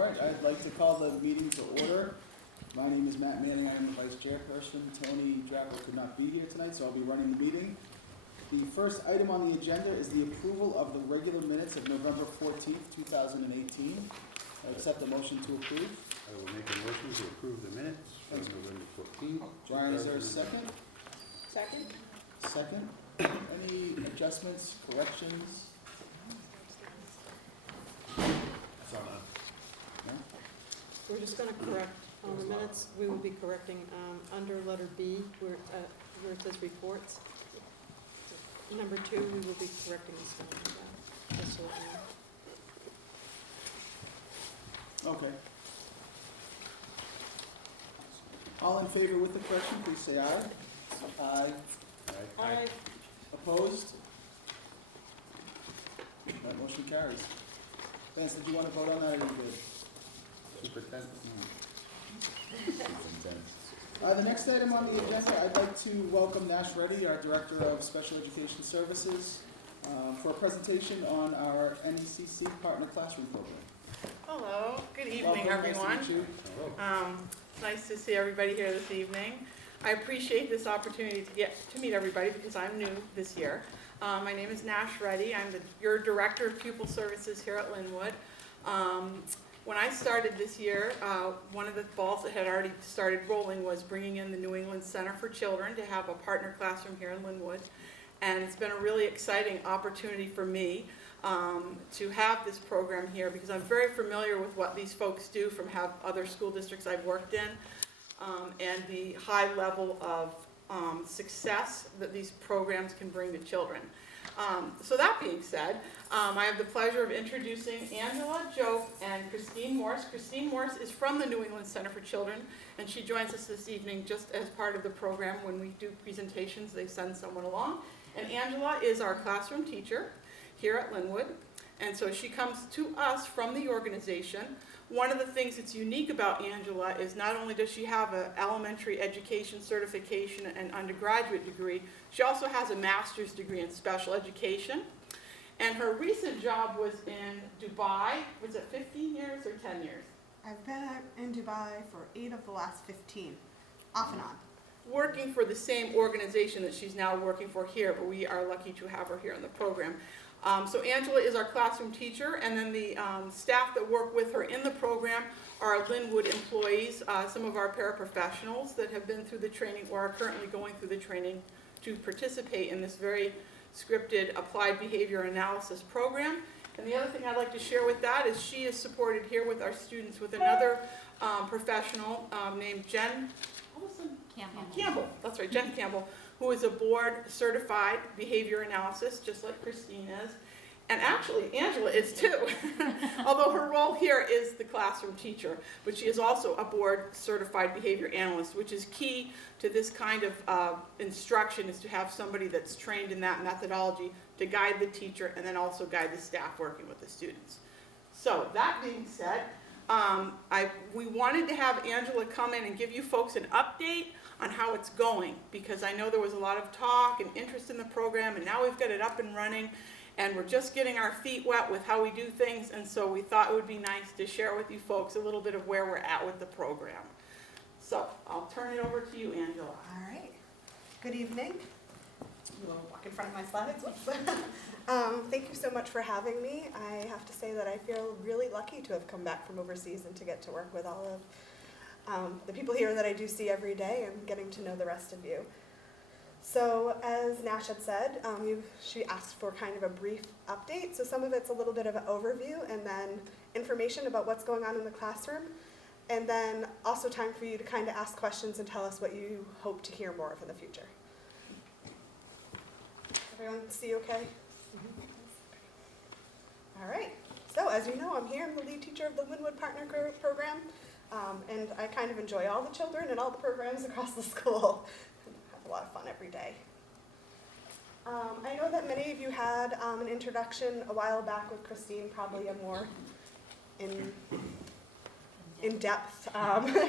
All right, I'd like to call the meeting to order. My name is Matt Manning, I am the vice chairperson. Tony Draper could not be here tonight, so I'll be running the meeting. The first item on the agenda is the approval of the regular minutes of November 14th, 2018. I accept the motion to approve. I will make a motion to approve the minutes from November 14th. Brian, is there a second? Second? Second. Any adjustments, corrections? No? We're just going to correct on the minutes. We will be correcting under letter B where it says reports. Number 2, we will be correcting the spelling of that. Just so you know. Okay. All in favor with the correction, please say aye. Aye. Aye. Opposed? That motion carries. Vance, did you want to vote on that, or you good? Superintendent. The next item on the agenda, I'd like to welcome Nash Reddy, our Director of Special Education Services, for a presentation on our NECC Partner Classroom Program. Hello, good evening, Welcome, everyone. Nice to meet you. Hello. Nice to see everybody here this evening. I appreciate this opportunity to get to meet everybody because I'm new this year. My name is Nash Reddy. I'm your Director of Pupil Services here at Linwood. When I started this year, one of the balls that had already started rolling was bringing in the New England Center for Children to have a partner classroom here in Linwood. And it's been a really exciting opportunity for me to have this program here because I'm very familiar with what these folks do from other school districts I've worked in and the high level of success that these programs can bring to children. So that being said, I have the pleasure of introducing Angela Jope and Christine Morse. Christine Morse is from the New England Center for Children, and she joins us this evening just as part of the program. When we do presentations, they send someone along. And Angela is our classroom teacher here at Linwood, and so she comes to us from the organization. One of the things that's unique about Angela is not only does she have an elementary education certification and undergraduate degree, she also has a master's degree in special education. And her recent job was in Dubai. Was it 15 years or 10 years? I've been in Dubai for 8 of the last 15, off and on. Working for the same organization that she's now working for here, but we are lucky to have her here in the program. So Angela is our classroom teacher, and then the staff that work with her in the program are Linwood employees, some of our paraprofessionals that have been through the training or are currently going through the training to participate in this very scripted applied behavior analysis program. And the other thing I'd like to share with that is she is supported here with our students with another professional named Jen Campbell, that's right, Jen Campbell, who is a board certified behavior analysis, just like Christine is. And actually, Angela is too, although her role here is the classroom teacher, but she is also a board certified behavior analyst, which is key to this kind of instruction, is to have somebody that's trained in that methodology to guide the teacher and then also guide the staff working with the students. So that being said, we wanted to have Angela come in and give you folks an update on how it's going, because I know there was a lot of talk and interest in the program, and now we've got it up and running, and we're just getting our feet wet with how we do things, and so we thought it would be nice to share with you folks a little bit of where we're at with the program. So I'll turn it over to you, Angela. All right. Good evening. We'll walk in front of my slides. Thank you so much for having me. I have to say that I feel really lucky to have come back from overseas and to get to work with all of the people here that I do see every day and getting to know the rest of you. So as Nash had said, she asked for kind of a brief update. So some of it's a little bit of an overview and then information about what's going on in the classroom. And then also time for you to kind of ask questions and tell us what you hope to hear more of in the future. Everyone see okay? All right. So as you know, I'm here. I'm the lead teacher of the Linwood Partner Program. And I kind of enjoy all the children and all the programs across the school. Have a lot of fun every day. I know that many of you had an introduction a while back with Christine, probably a more in-depth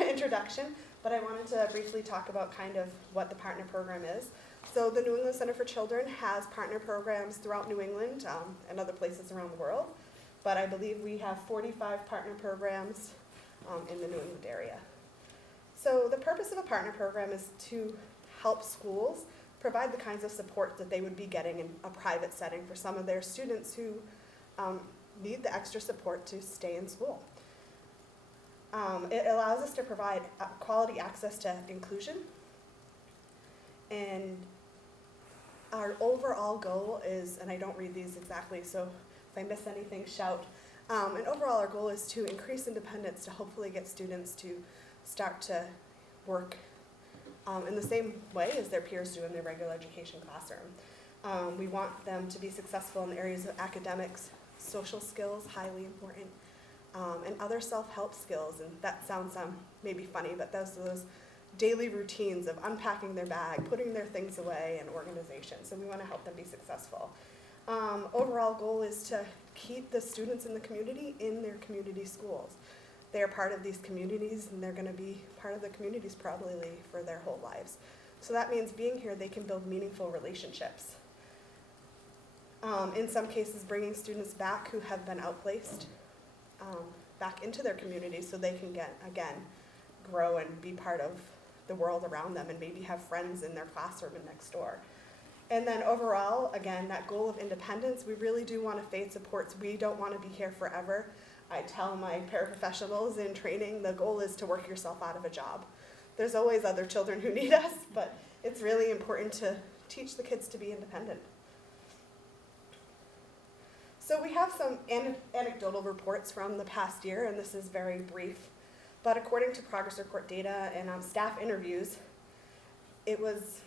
introduction, but I wanted to briefly talk about kind of what the partner program is. So the New England Center for Children has partner programs throughout New England and other places around the world. but I believe we have 45 partner programs in the New England area. So the purpose of a partner program is to help schools provide the kinds of support that they would be getting in a private setting for some of their students who need the extra support to stay in school. It allows us to provide quality access to inclusion, and our overall goal is, and I don't read these exactly, so if I miss anything, shout. And overall, our goal is to increase independence to hopefully get students to start to work in the same way as their peers do in their regular education classroom. We want them to be successful in the areas of academics, social skills, highly important, and other self-help skills. And that sounds maybe funny, but those daily routines of unpacking their bag, putting their things away, and organization. So we want to help them be successful. Overall goal is to keep the students in the community in their community schools. They're part of these communities, and they're going to be part of the communities probably for their whole lives. So that means being here, they can build meaningful relationships. In some cases, bringing students back who have been outplaced back into their communities so they can grow and be part of the world around them and maybe have friends in their classroom and next door. And then overall, again, that goal of independence, we really do want to fade supports. We don't want to be here forever. I tell my paraprofessionals in training, the goal is to work yourself out of a job. There's always other children who need us, but it's really important to teach the kids to be independent. So we have some anecdotal reports from the past year, and this is very brief. But according to progress report data and staff interviews, it was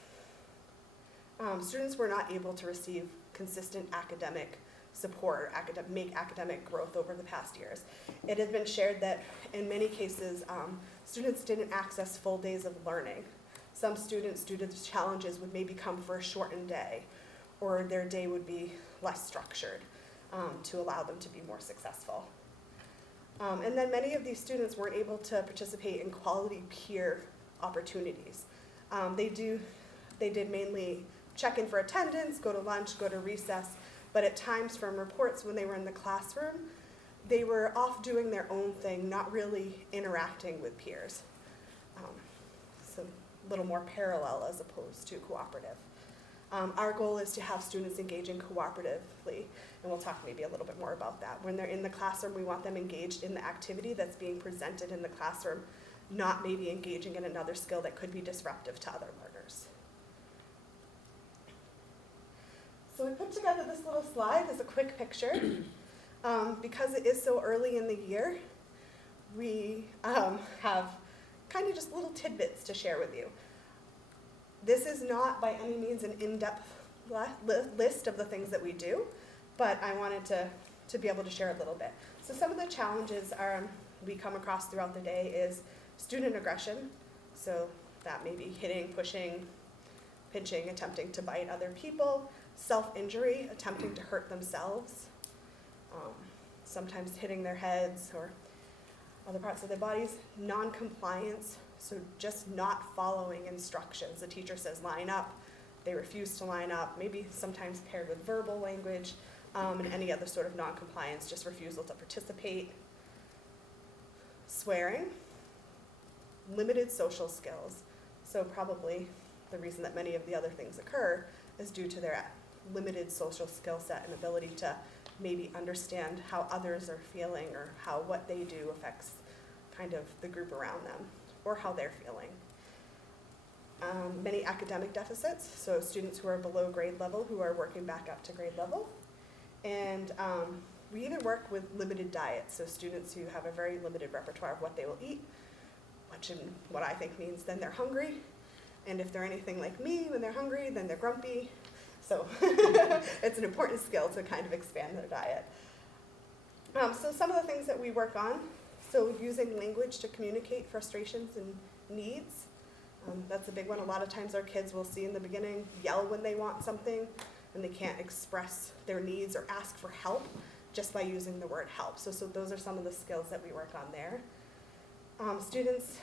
students were not able to receive consistent academic support or make academic growth over the past years. It has been shared that in many cases, students didn't access full days of learning. Some students, due to the challenges, would maybe come for a shortened day, or their day would be less structured to allow them to be more successful. And then many of these students weren't able to participate in quality peer opportunities. They did mainly check in for attendance, go to lunch, go to recess, but at times from reports when they were in the classroom, they were off doing their own thing, not really interacting with peers. So a little more parallel as opposed to cooperative. Our goal is to have students engaging cooperatively, and we'll talk maybe a little bit more about that. When they're in the classroom, we want them engaged in the activity that's being presented in the classroom, not maybe engaging in another skill that could be disruptive to other learners. So we put together this little slide as a quick picture. Because it is so early in the year, we have kind of just little tidbits to share with you. This is not by any means an in-depth list of the things that we do, but I wanted to be able to share a little bit. So some of the challenges we come across throughout the day is student aggression. So that may be hitting, pushing, pinching, attempting to bite other people, self-injury, attempting to hurt themselves, sometimes hitting their heads or other parts of their bodies, non-compliance, so just not following instructions. The teacher says line up, they refuse to line up, maybe sometimes paired with verbal language, and any other sort of non-compliance, just refusal to participate. Swearing, limited social skills, so probably the reason that many of the other things occur is due to their limited social skill set and ability to maybe understand how others are feeling or how what they do affects kind of the group around them or how they're feeling. Many academic deficits, so students who are below grade level who are working back up to grade level. And we even work with limited diets, so students who have a very limited repertoire of what they will eat, which in what I think means then they're hungry. And if they're anything like me, when they're hungry, then they're grumpy. So it's an important skill to kind of expand their diet. So some of the things that we work on, so using language to communicate frustrations and needs. That's a big one. A lot of times our kids will see in the beginning yell when they want something and they can't express their needs or ask for help just by using the word help. So those are some of the skills that we work on there. Students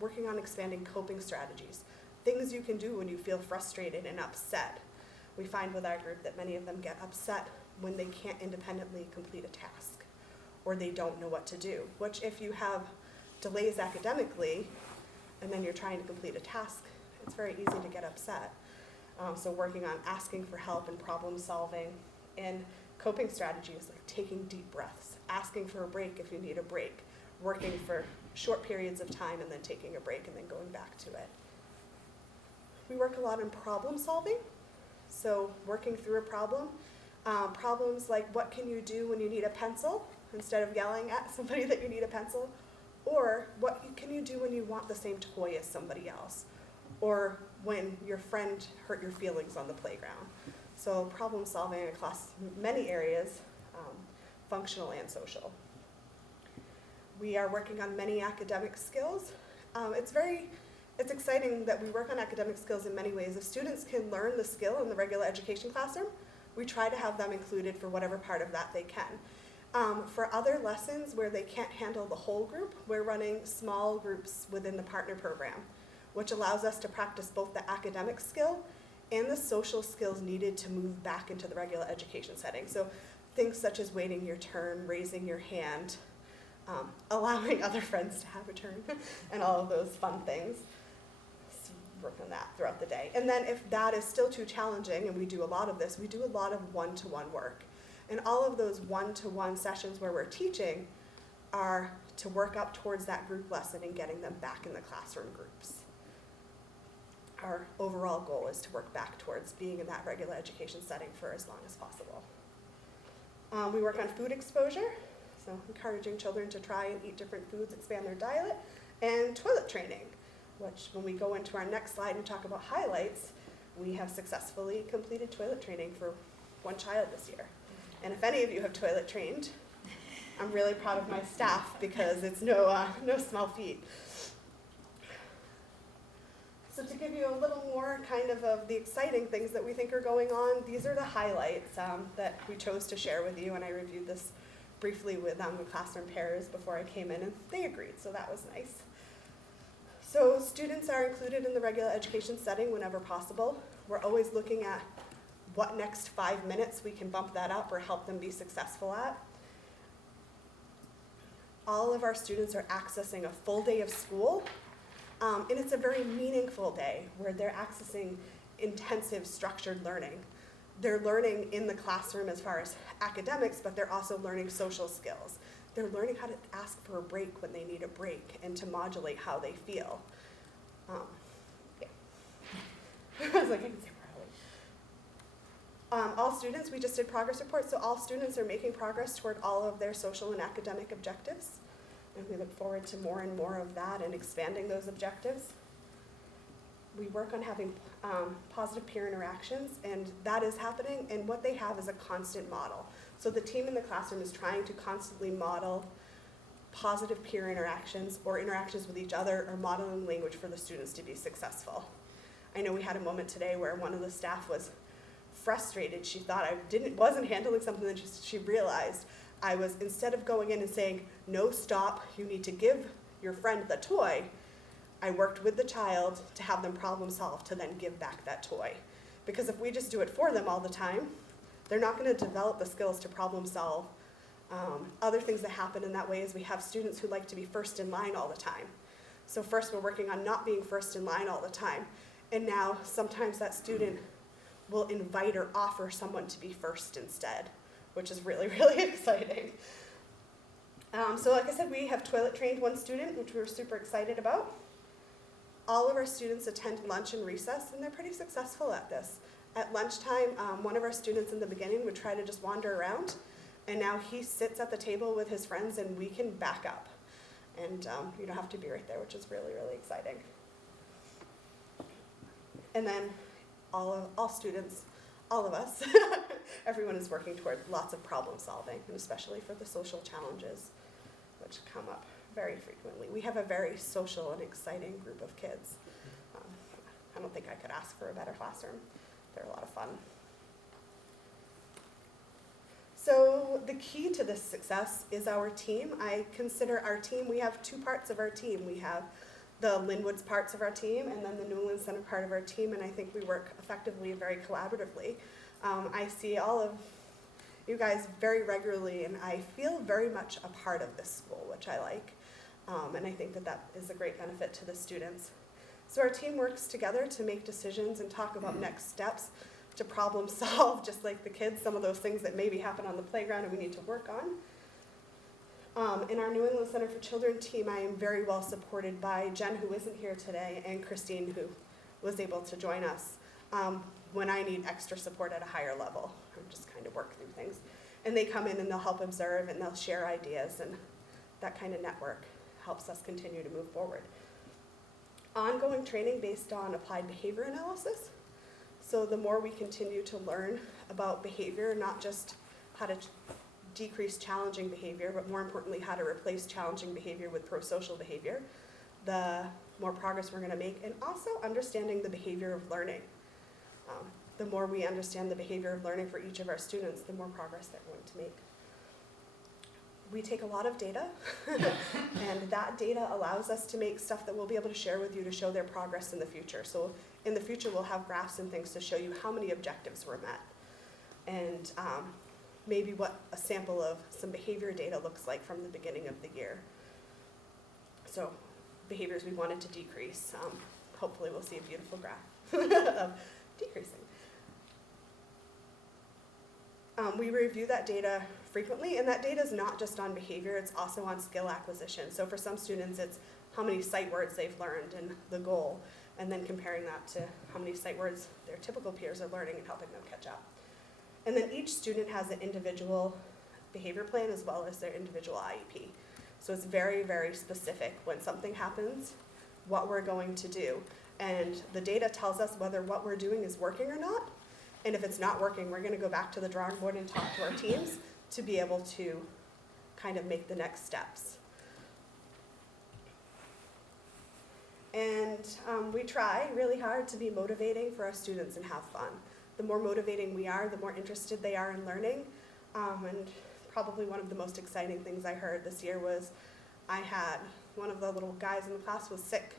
working on expanding coping strategies, things you can do when you feel frustrated and upset. We find with our group that many of them get upset when they can't independently complete a task or they don't know what to do, which if you have delays academically and then you're trying to complete a task, it's very easy to get upset. So working on asking for help and problem solving and coping strategies like taking deep breaths, asking for a break if you need a break, working for short periods of time and then taking a break and then going back to it. We work a lot on problem solving, so working through a problem. Problems like what can you do when you need a pencil instead of yelling at somebody that you need a pencil, or what can you do when you want the same toy as somebody else, or when your friend hurt your feelings on the playground. So problem solving across many areas, functional and social. We are working on many academic skills. It's exciting that we work on academic skills in many ways. If students can learn the skill in the regular education classroom, we try to have them included for whatever part of that they can. For other lessons where they can't handle the whole group, we're running small groups within the partner program, which allows us to practice both the academic skill and the social skills needed to move back into the regular education setting. So things such as waiting your turn, raising your hand, allowing other friends to have a turn, and all of those fun things. So work on that throughout the day. And then if that is still too challenging, and we do a lot of this, we do a lot of one-to-one work. And all of those one-to-one sessions where we're teaching are to work up towards that group lesson and getting them back in the classroom groups. Our overall goal is to work back towards being in that regular education setting for as long as possible. We work on food exposure, so encouraging children to try and eat different foods, expand their diet, and toilet training, which when we go into our next slide and talk about highlights, we have successfully completed toilet training for one child this year. And if any of you have toilet trained, I'm really proud of my staff because it's no small feat. So to give you a little more kind of the exciting things that we think are going on, these are the highlights that we chose to share with you, and I reviewed this briefly with the classroom pairs before I came in, and they agreed, so that was nice. So students are included in the regular education setting whenever possible. We're always looking at what next 5 minutes we can bump that up or help them be successful at. All of our students are accessing a full day of school. And it's a very meaningful day where they're accessing intensive structured learning. They're learning in the classroom as far as academics, but they're also learning social skills. They're learning how to ask for a break when they need a break and to modulate how they feel. Yeah. I was like, I can say probably. All students, we just did progress reports, so all students are making progress toward all of their social and academic objectives. And we look forward to more and more of that and expanding those objectives. We work on having positive peer interactions, and that is happening, and what they have is a constant model. So the team in the classroom is trying to constantly model positive peer interactions or interactions with each other or modeling language for the students to be successful. I know we had a moment today where one of the staff was frustrated. She thought I wasn't handling something that she realized. I was, instead of going in and saying, no, stop, you need to give your friend the toy, I worked with the child to have them problem solve to then give back that toy. Because if we just do it for them all the time, they're not going to develop the skills to problem solve. Other things that happen in that way is we have students who like to be first in line all the time. So first we're working on not being first in line all the time. And now sometimes that student will invite or offer someone to be first instead, which is really, really exciting. So like I said, we have toilet trained one student, which we're super excited about. All of our students attend lunch and recess, and they're pretty successful at this. At lunchtime, one of our students in the beginning would try to just wander around, and now he sits at the table with his friends, and we can back up. And you don't have to be right there, which is really, really exciting. And then all students, all of us, everyone is working toward lots of problem solving, and especially for the social challenges, which come up very frequently. We have a very social and exciting group of kids. I don't think I could ask for a better classroom. They're a lot of fun. So the key to this success is our team. I consider our team, we have two parts of our team. We have the Linwoods parts of our team and then the New England Center part of our team, and I think we work effectively and very collaboratively. I see all of you guys very regularly, and I feel very much a part of this school, which I like. And I think that that is a great benefit to the students. So our team works together to make decisions and talk about next steps, to problem solve, just like the kids, some of those things that maybe happen on the playground and we need to work on. In our New England Center for Children team, I am very well supported by Jen, who isn't here today, and Christine, who was able to join us when I need extra support at a higher level, or just kind of work through things. And they come in and they'll help observe and they'll share ideas, and that kind of network helps us continue to move forward. Ongoing training based on applied behavior analysis. So the more we continue to learn about behavior, not just how to decrease challenging behavior, but more importantly, how to replace challenging behavior with pro-social behavior, the more progress we're going to make, and also understanding the behavior of learning. The more we understand the behavior of learning for each of our students, the more progress they're going to make. We take a lot of data, and that data allows us to make stuff that we'll be able to share with you to show their progress in the future. So in the future, we'll have graphs and things to show you how many objectives were met, and maybe what a sample of some behavior data looks like from the beginning of the year. So behaviors we wanted to decrease. Hopefully we'll see a beautiful graph of decreasing. We review that data frequently, and that data is not just on behavior, it's also on skill acquisition. So for some students, it's how many sight words they've learned and the goal, and then comparing that to how many sight words their typical peers are learning and helping them catch up. And then each student has an individual behavior plan as well as their individual IEP. So it's very, very specific when something happens, what we're going to do. And the data tells us whether what we're doing is working or not. And if it's not working, we're going to go back to the drawing board and talk to our teams to be able to kind of make the next steps. And we try really hard to be motivating for our students and have fun. The more motivating we are, the more interested they are in learning. And probably one of the most exciting things I heard this year was I had one of the little guys in the class was sick,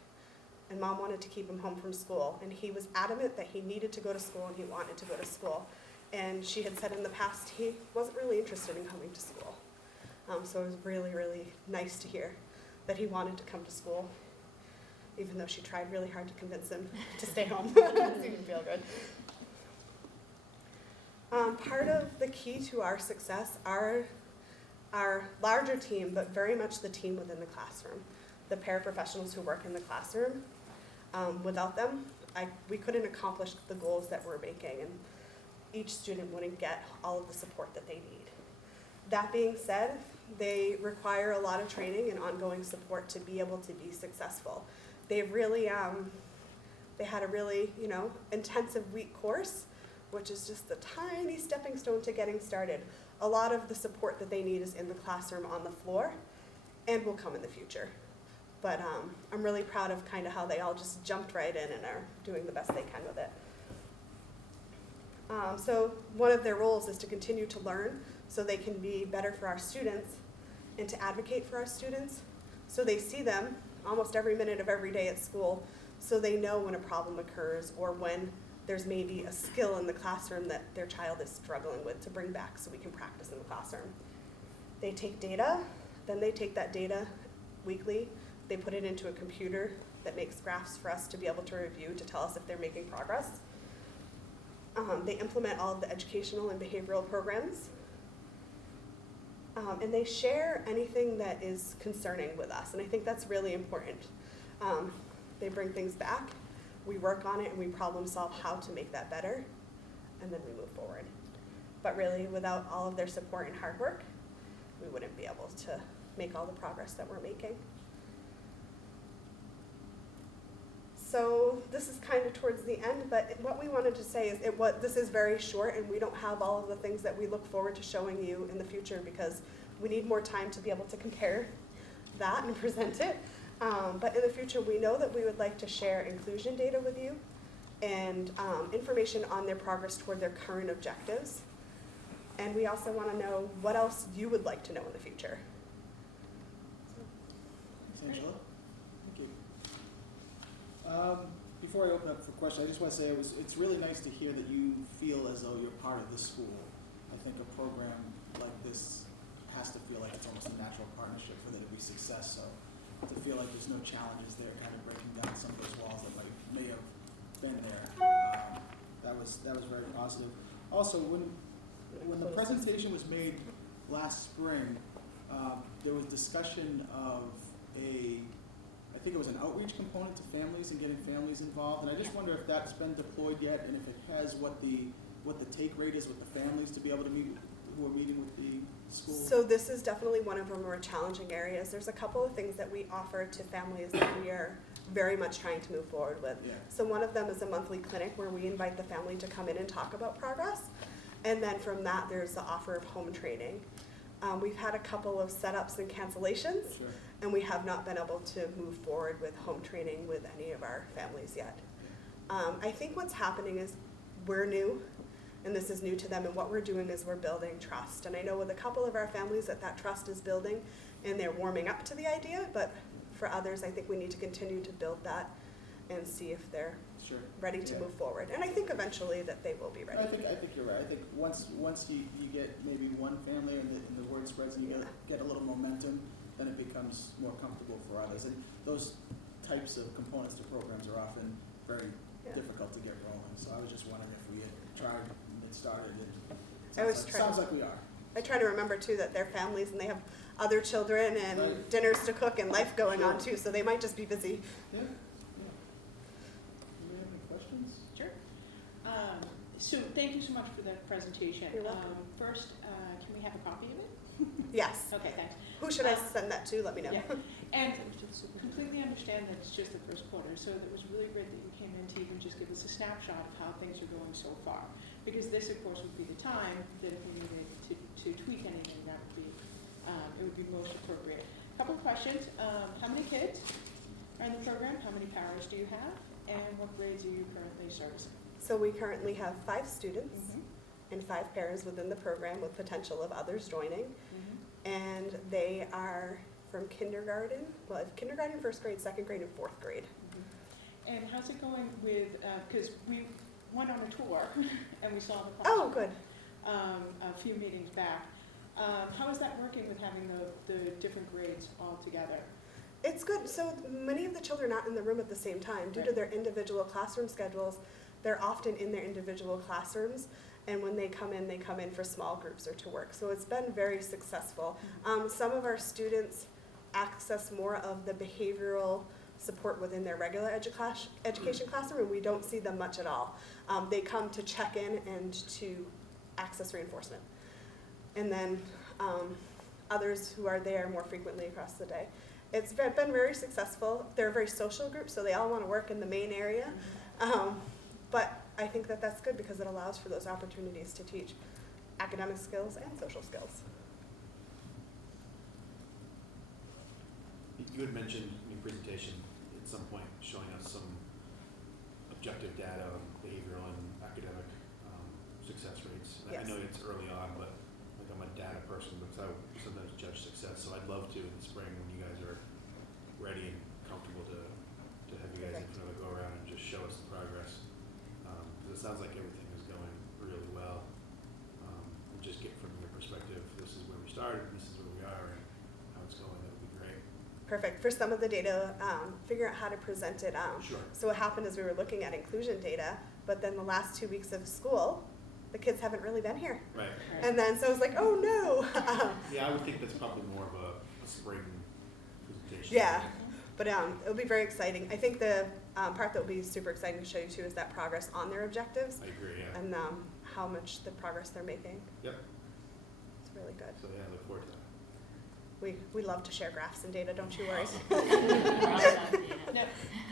and mom wanted to keep him home from school, and he was adamant that he needed to go to school and he wanted to go to school. And she had said in the past he wasn't really interested in coming to school. So it was really, really nice to hear that he wanted to come to school, even though she tried really hard to convince him to stay home. It didn't feel good. Part of the key to our success are our larger team, but very much the team within the classroom, the paraprofessionals who work in the classroom. Without them, we couldn't accomplish the goals that we're making, and each student wouldn't get all of the support that they need. That being said, they require a lot of training and ongoing support to be able to be successful. They've really, they had a really, intensive week course, which is just a tiny stepping stone to getting started. A lot of the support that they need is in the classroom on the floor, and will come in the future. But I'm really proud of kind of how they all just jumped right in and are doing the best they can with it. So one of their roles is to continue to learn so they can be better for our students and to advocate for our students. So they see them almost every minute of every day at school, so they know when a problem occurs or when there's maybe a skill in the classroom that their child is struggling with to bring back so we can practice in the classroom. They take data, then they take that data weekly, they put it into a computer that makes graphs for us to be able to review to tell us if they're making progress. They implement all of the educational and behavioral programs. And they share anything that is concerning with us, and I think that's really important. They bring things back, we work on it, and we problem solve how to make that better, and then we move forward. But really, without all of their support and hard work, we wouldn't be able to make all the progress that we're making. So this is kind of towards the end, but what we wanted to say is this is very short, and we don't have all of the things that we look forward to showing you in the future because we need more time to be able to compare that and present it. But in the future, we know that we would like to share inclusion data with you and information on their progress toward their current objectives. And we also want to know what else you would like to know in the future. Thanks, Angela. Thank you. Before I open up for questions, I just want to say it's really nice to hear that you feel as though you're part of the school. I think a program like this has to feel like it's almost a natural partnership for there to be success. So to feel like there's no challenges there, kind of breaking down some of those walls that may have been there, that was very positive. Also, when the presentation was made last spring, there was discussion of I think it was an outreach component to families and getting families involved, and I just wonder if that's been deployed yet, and if it has, what the take rate is with the families to be able to who are meeting with the school. So this is definitely one of our more challenging areas. There's a couple of things that we offer to families that we are very much trying to move forward with. Yeah. So one of them is a monthly clinic where we invite the family to come in and talk about progress. And then from that, there's the offer of home training. We've had a couple of setups and cancellations, Sure. and we have not been able to move forward with home training with any of our families yet. I think what's happening is we're new, and this is new to them, and what we're doing is we're building trust. And I know with a couple of our families that trust is building, and they're warming up to the idea, but for others, I think we need to continue to build that and see if they're Sure. ready to Yeah. move forward. And I think eventually that they will be ready. I think you're right. I think once you get maybe one family and the word spreads and you get a little momentum, then it becomes more comfortable for others. And those types of components to programs are often very Yeah. difficult to get rolling. So I was just wondering if we had tried and it started. And I was trying- sounds like we are. I try to remember too that they're families and they have other children and Right. dinners to cook and life going on Sure. too, so they might just be busy. Yeah. Do we have any questions? Sure. So thank you so much for the presentation. You're welcome. First, can we have a copy of it? Yes. Okay, thanks. Who should I send that to? Let me know. Yeah. And completely understand that it's just the first quarter, so it was really great that you came in to even just give us a snapshot of how things are going so far. Because this, of course, would be the time that if we needed to tweak anything, that would be, it would be most appropriate. Couple of questions. How many kids are in the program? How many paras do you have? And what grades are you currently servicing? So we currently have 5 students and 5 parents within the program with potential of others joining. And they are from kindergarten, kindergarten, 1st grade, 2nd grade, and 4th grade. And how's it going with, because we went on a tour and we saw the Oh, classroom good. A few meetings back. How is that working with having the different grades all together? It's good. So many of the children are not in the room at the same time. Due to Right. their individual classroom schedules, they're often in their individual classrooms. And when they come in for small groups or to work. So it's been very successful. Some of our students access more of the behavioral support within their regular education classroom, and we don't see them much at all. They come to check in and to access reinforcement. And then others who are there more frequently across the day. It's been very successful. They're a very social group, so they all want to work in the main area. But I think that that's good because it allows for those opportunities to teach academic skills and social skills. You had mentioned in your presentation at some point showing us some objective data on behavioral and academic success rates. And I Yes. know it's early on, but like I'm a data person, but I sometimes judge success. So I'd love to in the spring when you guys are ready and comfortable to have you guys in Perfect. for another go around and just show us the progress. Because it sounds like everything is going really well. And just get from your perspective, this is where we started, this is where we are, and how it's going. That would be great. Perfect. For some of the data, figure out how to present it. Sure. So what happened is we were looking at inclusion data, but then the last 2 weeks of school, the kids haven't really been here. Right. And then, so I was like, oh no. Yeah, I would think that's probably more of a spring presentation. Yeah. But it'll be very exciting. I think the part that will be super exciting to show you too is that progress on their objectives I agree, yeah. and how much the progress they're making. Yep. It's really good. So, yeah, I look forward to that. We love to share graphs and data, don't you worry. Awesome. No,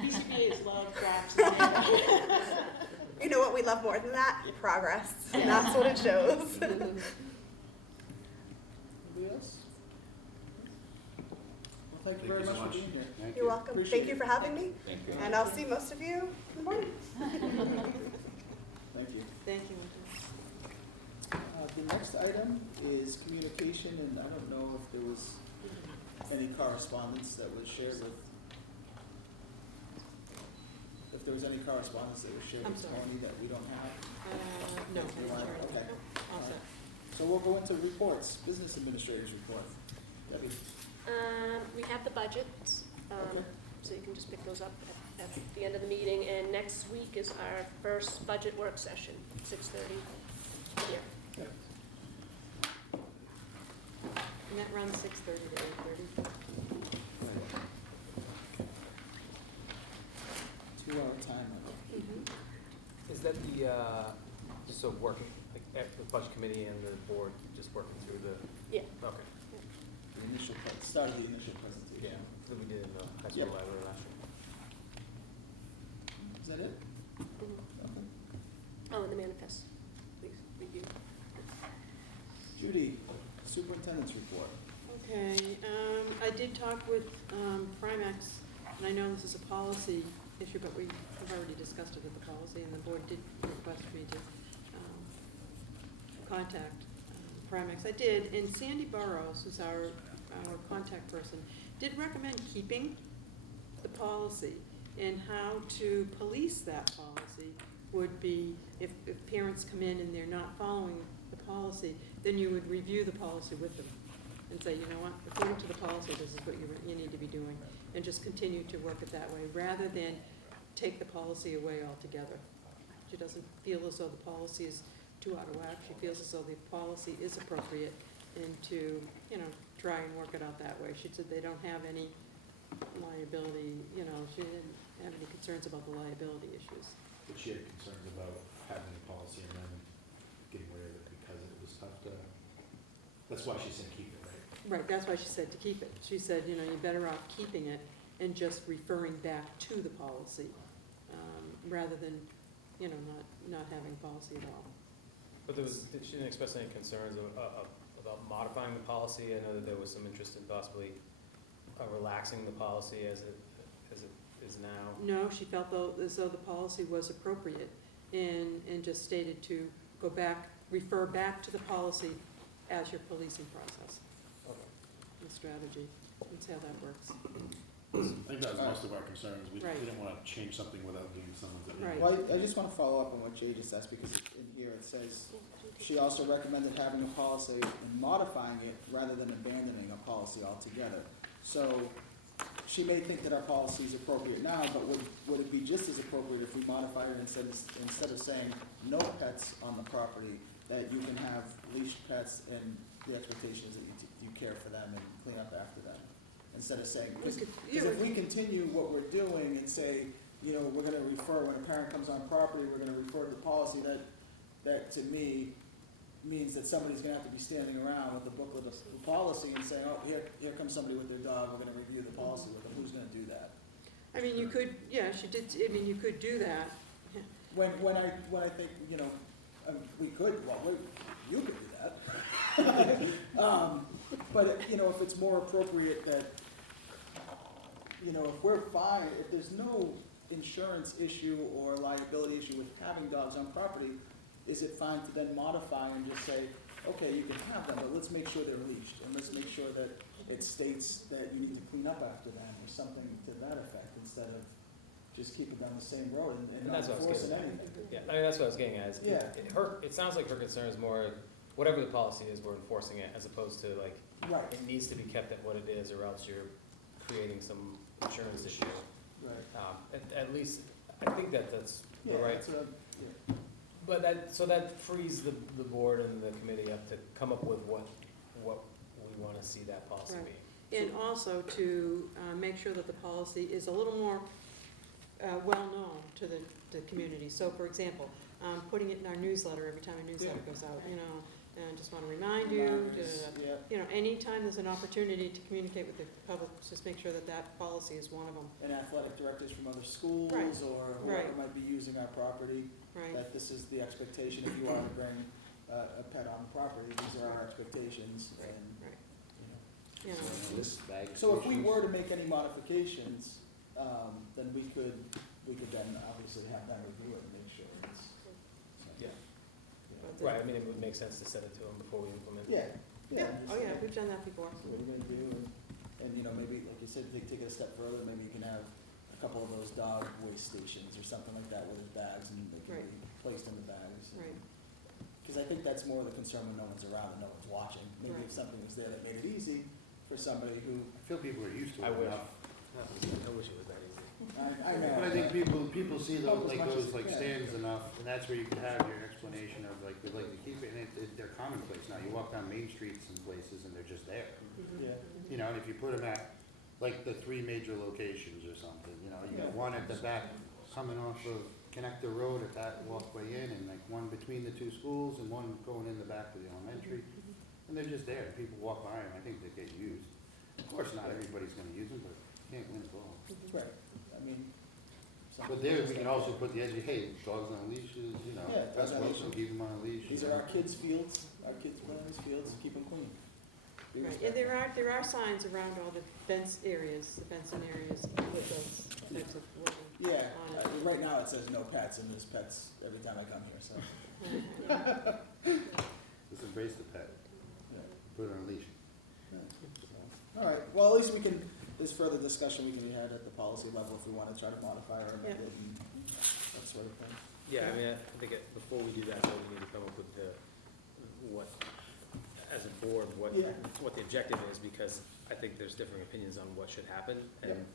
PCBA's love graphs and data. You know what we love more than that? Progress. And that's what it shows. Anybody else? Well, thank you very Thank you so much for much. being here. Thank You're welcome. Appreciate Thank you it. for having me. Thank you. And I'll see most of you in the morning. Thank you. Thank you. The next item is communication, and I don't know if there was any correspondence that was shared with. if there was any correspondence that was shared I'm with sorry. Tony that we don't have. No, You want- okay. Nope, all set. So we'll go into reports, business administrators report. Debbie? We have the budgets, Okay. so you can just pick those up at the end of the meeting. And next week is our first budget work session, 6:30 here. And that runs 6:30 to 8:30. 2-hour timer. Mm-hmm. Is that just so working, like, the budget committee and the board, just working through the? Yeah. Okay. The initial, start of the initial presentation. That we did in the high Yep. school library last year. Is that it? Mhm. Okay. Oh, and the manifest, please review. Judy, superintendent's report. Okay, I did talk with Primex, and I know this is a policy issue, but we have already discussed it at the policy, and the board did request me to contact Primex. I did, and Sandy Burrows, who's our contact person, did recommend keeping the policy, and how to police that policy would be, if parents come in and they're not following the policy, then you would review the policy with them and say, you know what, according to the policy, this is what you need to be doing, and just continue to work it that way, rather than take the policy away altogether. She doesn't feel as though the policy is too out of whack. She feels as though the policy is appropriate, and to, try and work it out that way. She said they don't have any liability, she didn't have any concerns about the liability issues. But she had concerns about having a policy and then getting rid of it because it was tough to, that's why she said keep it, right? Right, that's why she said to keep it. She said, you're better off keeping it and just referring back to the policy, rather than, not having policy at all. But she didn't express any concerns about modifying the policy. I know that there was some interest in possibly relaxing the policy as it is now. No, she felt as though the policy was appropriate, and just stated to go back, refer back to the policy as your policing process Okay. and strategy. That's how that works. I think that was most of our concerns. We Right. didn't want to change something without doing someone's opinion. Right. Well, I just want to follow up on what Jay just asked, because in here it says, she also recommended having a policy and modifying it rather than abandoning a policy altogether. So she may think that our policy is appropriate now, but would it be just as appropriate if we modify it instead of saying no pets on the property, that you can have leashed pets and the expectation is that you care for them and clean up after them? Instead of saying, because if we continue what we're doing and say, we're gonna refer, when a parent comes on property, we're gonna refer to the policy, that to me means that somebody's gonna have to be standing around with the booklet of the policy and saying, oh, here comes somebody with their dog, we're gonna review the policy with them, who's gonna do that? I mean, you could, she did, you could do that. When I think, we could, you could do that. But, if it's more appropriate that, if we're fine, if there's no insurance issue or liability issue with having dogs on property, is it fine to then modify and just say, okay, you can have them, but let's make sure they're leashed, and let's make sure that it states that you need to clean up after them, or something to that effect, instead of just keeping them on the same road and And not that's what I was enforcing getting at. anything. Yeah, I mean, that's what I was getting at. Yeah. It sounds like her concern is more, whatever the policy is, we're enforcing it, as opposed to like, Right, it needs to be kept at what it is, or else you're creating some insurance issue. right. At least, I think that's the Yeah, right. that's yeah. But that frees the board and the committee up to come up with what we wanna see that policy Right. be. And also to make sure that the policy is a little more well-known to the community. So, for example, putting it in our newsletter every time a newsletter goes out, and just want to remind you, Reminders, yeah. anytime there's an opportunity to communicate with the public, just make sure that that policy is one of them, And athletic directors from other schools, Right. or whoever Right. might be using our property, right? that this is the expectation, if you want to bring a pet on property, these are our expectations, and, Right. you know. You know, So if we were to make any modifications, then we could then obviously have them review it and make sure it's. Yeah. you know. Right, I mean, it would make sense to send it to them before we implement. Yeah, yeah. oh yeah, we've done that before. So what are you gonna do, and maybe, like you said, take it a step further, maybe you can have a couple of those dog waste stations or something like that where there's bags and they can Right. be placed in the bags. Right. Because I think that's more the concern when no one's around and no one's watching. Maybe Right. if something was there that made it easy for somebody who, I feel people are used to I it wish. enough. I wish it was that easy. I But I think people see Help those, as like much as those, they like can. stands enough, and that's where you can have your explanation of like, we'd like to keep it, and they're commonplace now. You walk down main streets and places and they're just there. Mhm. Yeah. You know, and if you put them at, like, the 3 major locations or something, you know, you got Yeah. one at the back coming off of Connector Road at that walkway in, and like one between the 2 schools, and one going in the back of the elementary, and they're just there, people walk by them, I think they get used. Of course, not everybody's gonna use them, but you can't win it all. Right, I mean. But there, we can also put the edge, hey, dogs on leashes, you know, Yeah, that's dogs on welcome, leashes. keep them on a leash. These you are know. our kids' fields, our kids play in these fields, keep them clean. Be Right, and respectful. there are signs around all the fence areas, the fencing areas with those types of wording. Yeah, on it. right now it says no pets, and there's pets every time I come here, so. Just embrace the pet, Yeah. put it on a leash. All right, well, at least we can, there's further discussion we can be had at the policy level if we want to try to modify or amend Yeah. it and that sort of thing. Yeah, I mean, I think before we do that, though, we need to come up with what, as a board, Yeah. what the objective is, because I think there's differing opinions on what should happen, and,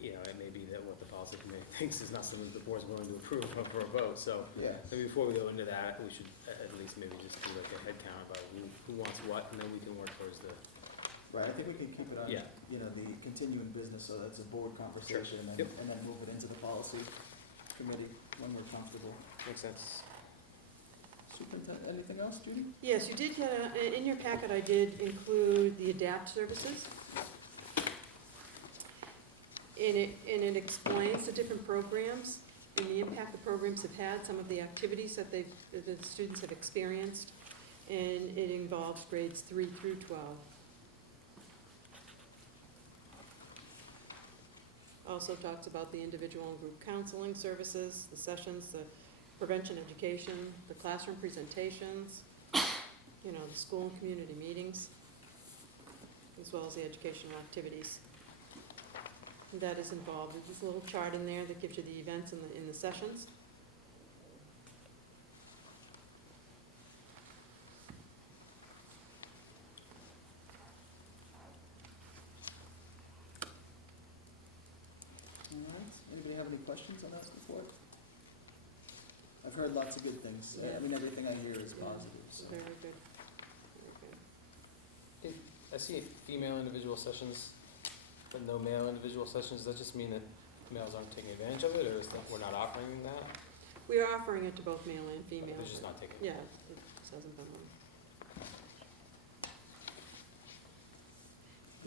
you know, it may be that what the policy committee thinks is not something the board's willing to approve of for a vote, so Yeah, maybe before we go into that, we should at least maybe just do like a head count about who wants what, and then we can work towards the, right, I think we can keep it on, Yeah. you know, the continuing business, so that's a board conversation, and then, Yep. and then move it into the policy committee when we're comfortable. makes sense. Superintendent, anything else, Judy? Yes, you did, in your packet, I did include the ADAPT services. And it explains the different programs and the impact the programs have had, some of the activities that the students have experienced. And it involves grades 3 through 12. Also talks about the individual and group counseling services, the sessions, the prevention education, the classroom presentations, you know, the school and community meetings, as well as the educational activities that is involved. There's a little chart in there that gives you the events in the sessions. All right, anybody have any questions on that report? I've heard lots of good things, I mean, everything I hear is positive, so. Very good. Very good. I see female individual sessions, but no male individual sessions. Does that just mean that males aren't taking advantage of it, or is that we're not offering that? We are offering it to both male and female. It's just not taking. Yeah, it just hasn't been one.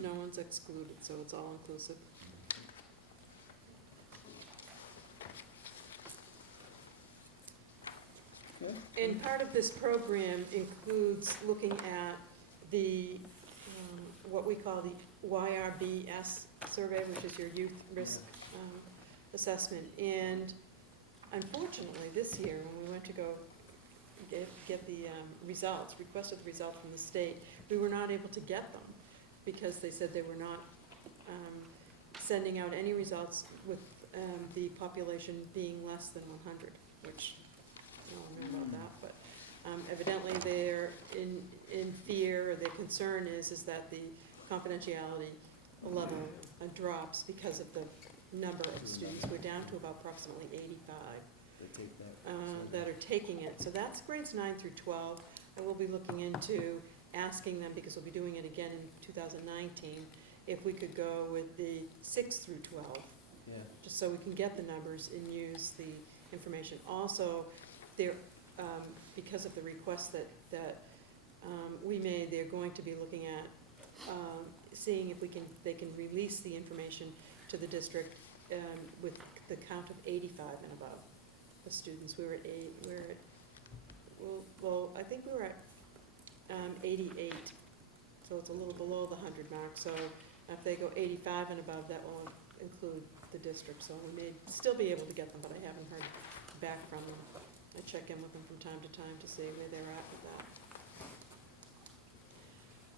No one's excluded, so it's all inclusive. Okay. And part of this program includes looking at the, what we call the YRBS survey, which is your youth risk assessment. And unfortunately, this year, when we went to go get the results, requested the result from the state, we were not able to get them because they said they were not sending out any results with the population being less than 100, which I don't know about that, but evidently they're in fear, or their concern is that the confidentiality level drops because of the number of students. We're down to about approximately 85 They take that. that are taking it. So that's grades 9 through 12. I will be looking into asking them, because we'll be doing it again in 2019, if we could go with the 6 through 12, Yeah, just so we can get the numbers and use the information. Also, there, because of the request that we made, they're going to be looking at seeing if they can release the information to the district with the count of 85 and above the students. We're at well, I think we were at 88, so it's a little below the 100 mark. So if they go 85 and above, that will include the district. So we may still be able to get them, but I haven't heard back from them. I check in with them from time to time to see where they're at with that.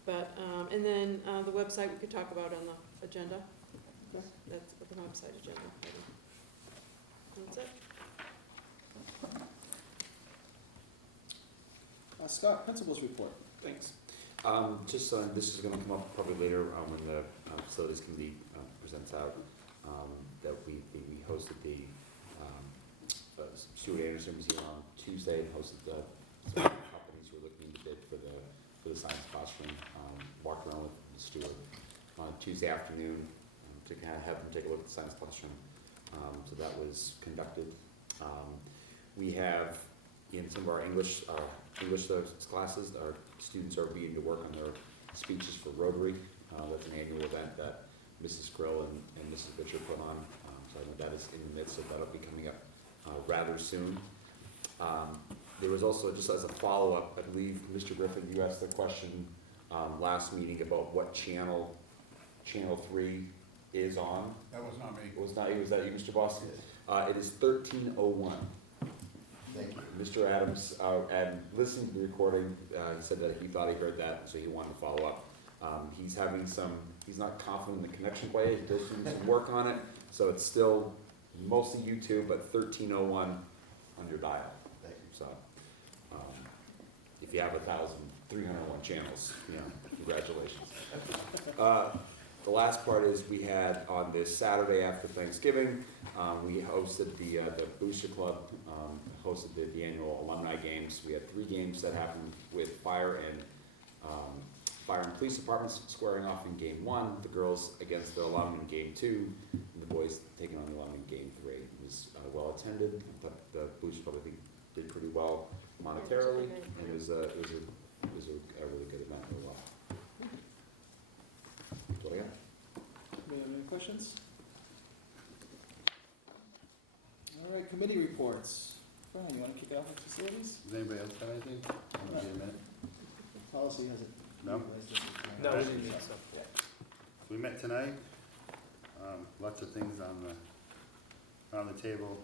But, and then the website we could talk about on the agenda. That's the website agenda item. That's it. Scott, principal's report. Thanks. Just, this is gonna come up probably later, when the facilities committee presents out, that we hosted the, Stuart Anderson was here on Tuesday and hosted the some companies who were looking to bid for the science classroom. Walked around with Stuart on Tuesday afternoon, to kind of have them take a look at the science classroom. So that was conducted. We have, in some of our English classes, our students are beginning to work on their speeches for Rotary. That's an annual event that Mrs. Grill and Mrs. Butcher put on. So I know that is in the midst of, that'll be coming up rather soon. There was also, just as a follow-up, I believe, Mr. Griffin, you asked the question last meeting about what channel 3 is on. That was not me. Was that you, Mr. Boston? It is 1301. Thank you. Mr. Adams, and listening to the recording, he said that he thought he heard that, so he wanted to follow up. He's not confident in the connection quite, he's doing some work on it, so it's still mostly YouTube, but 1301 on your dial. Thank you. So, if you have 1,301 channels, congratulations. The last part is we had on this Saturday after Thanksgiving, we hosted the Booster Club, hosted the annual alumni games. We had 3 games that happened with fire and police departments squaring off in game 1, the girls against the alum in game 2, and the boys taking on the alum in game 3. It was well attended. The Booster Club, I think, did pretty well monetarily, and it was a really good event as well. That's what I got. Any questions? All right, committee reports. Brian, you want to kick it off with facilities? Does anybody else have anything? I'm gonna be a minute. Policy has it. No? No, we didn't need so. We met tonight, lots of things on the table.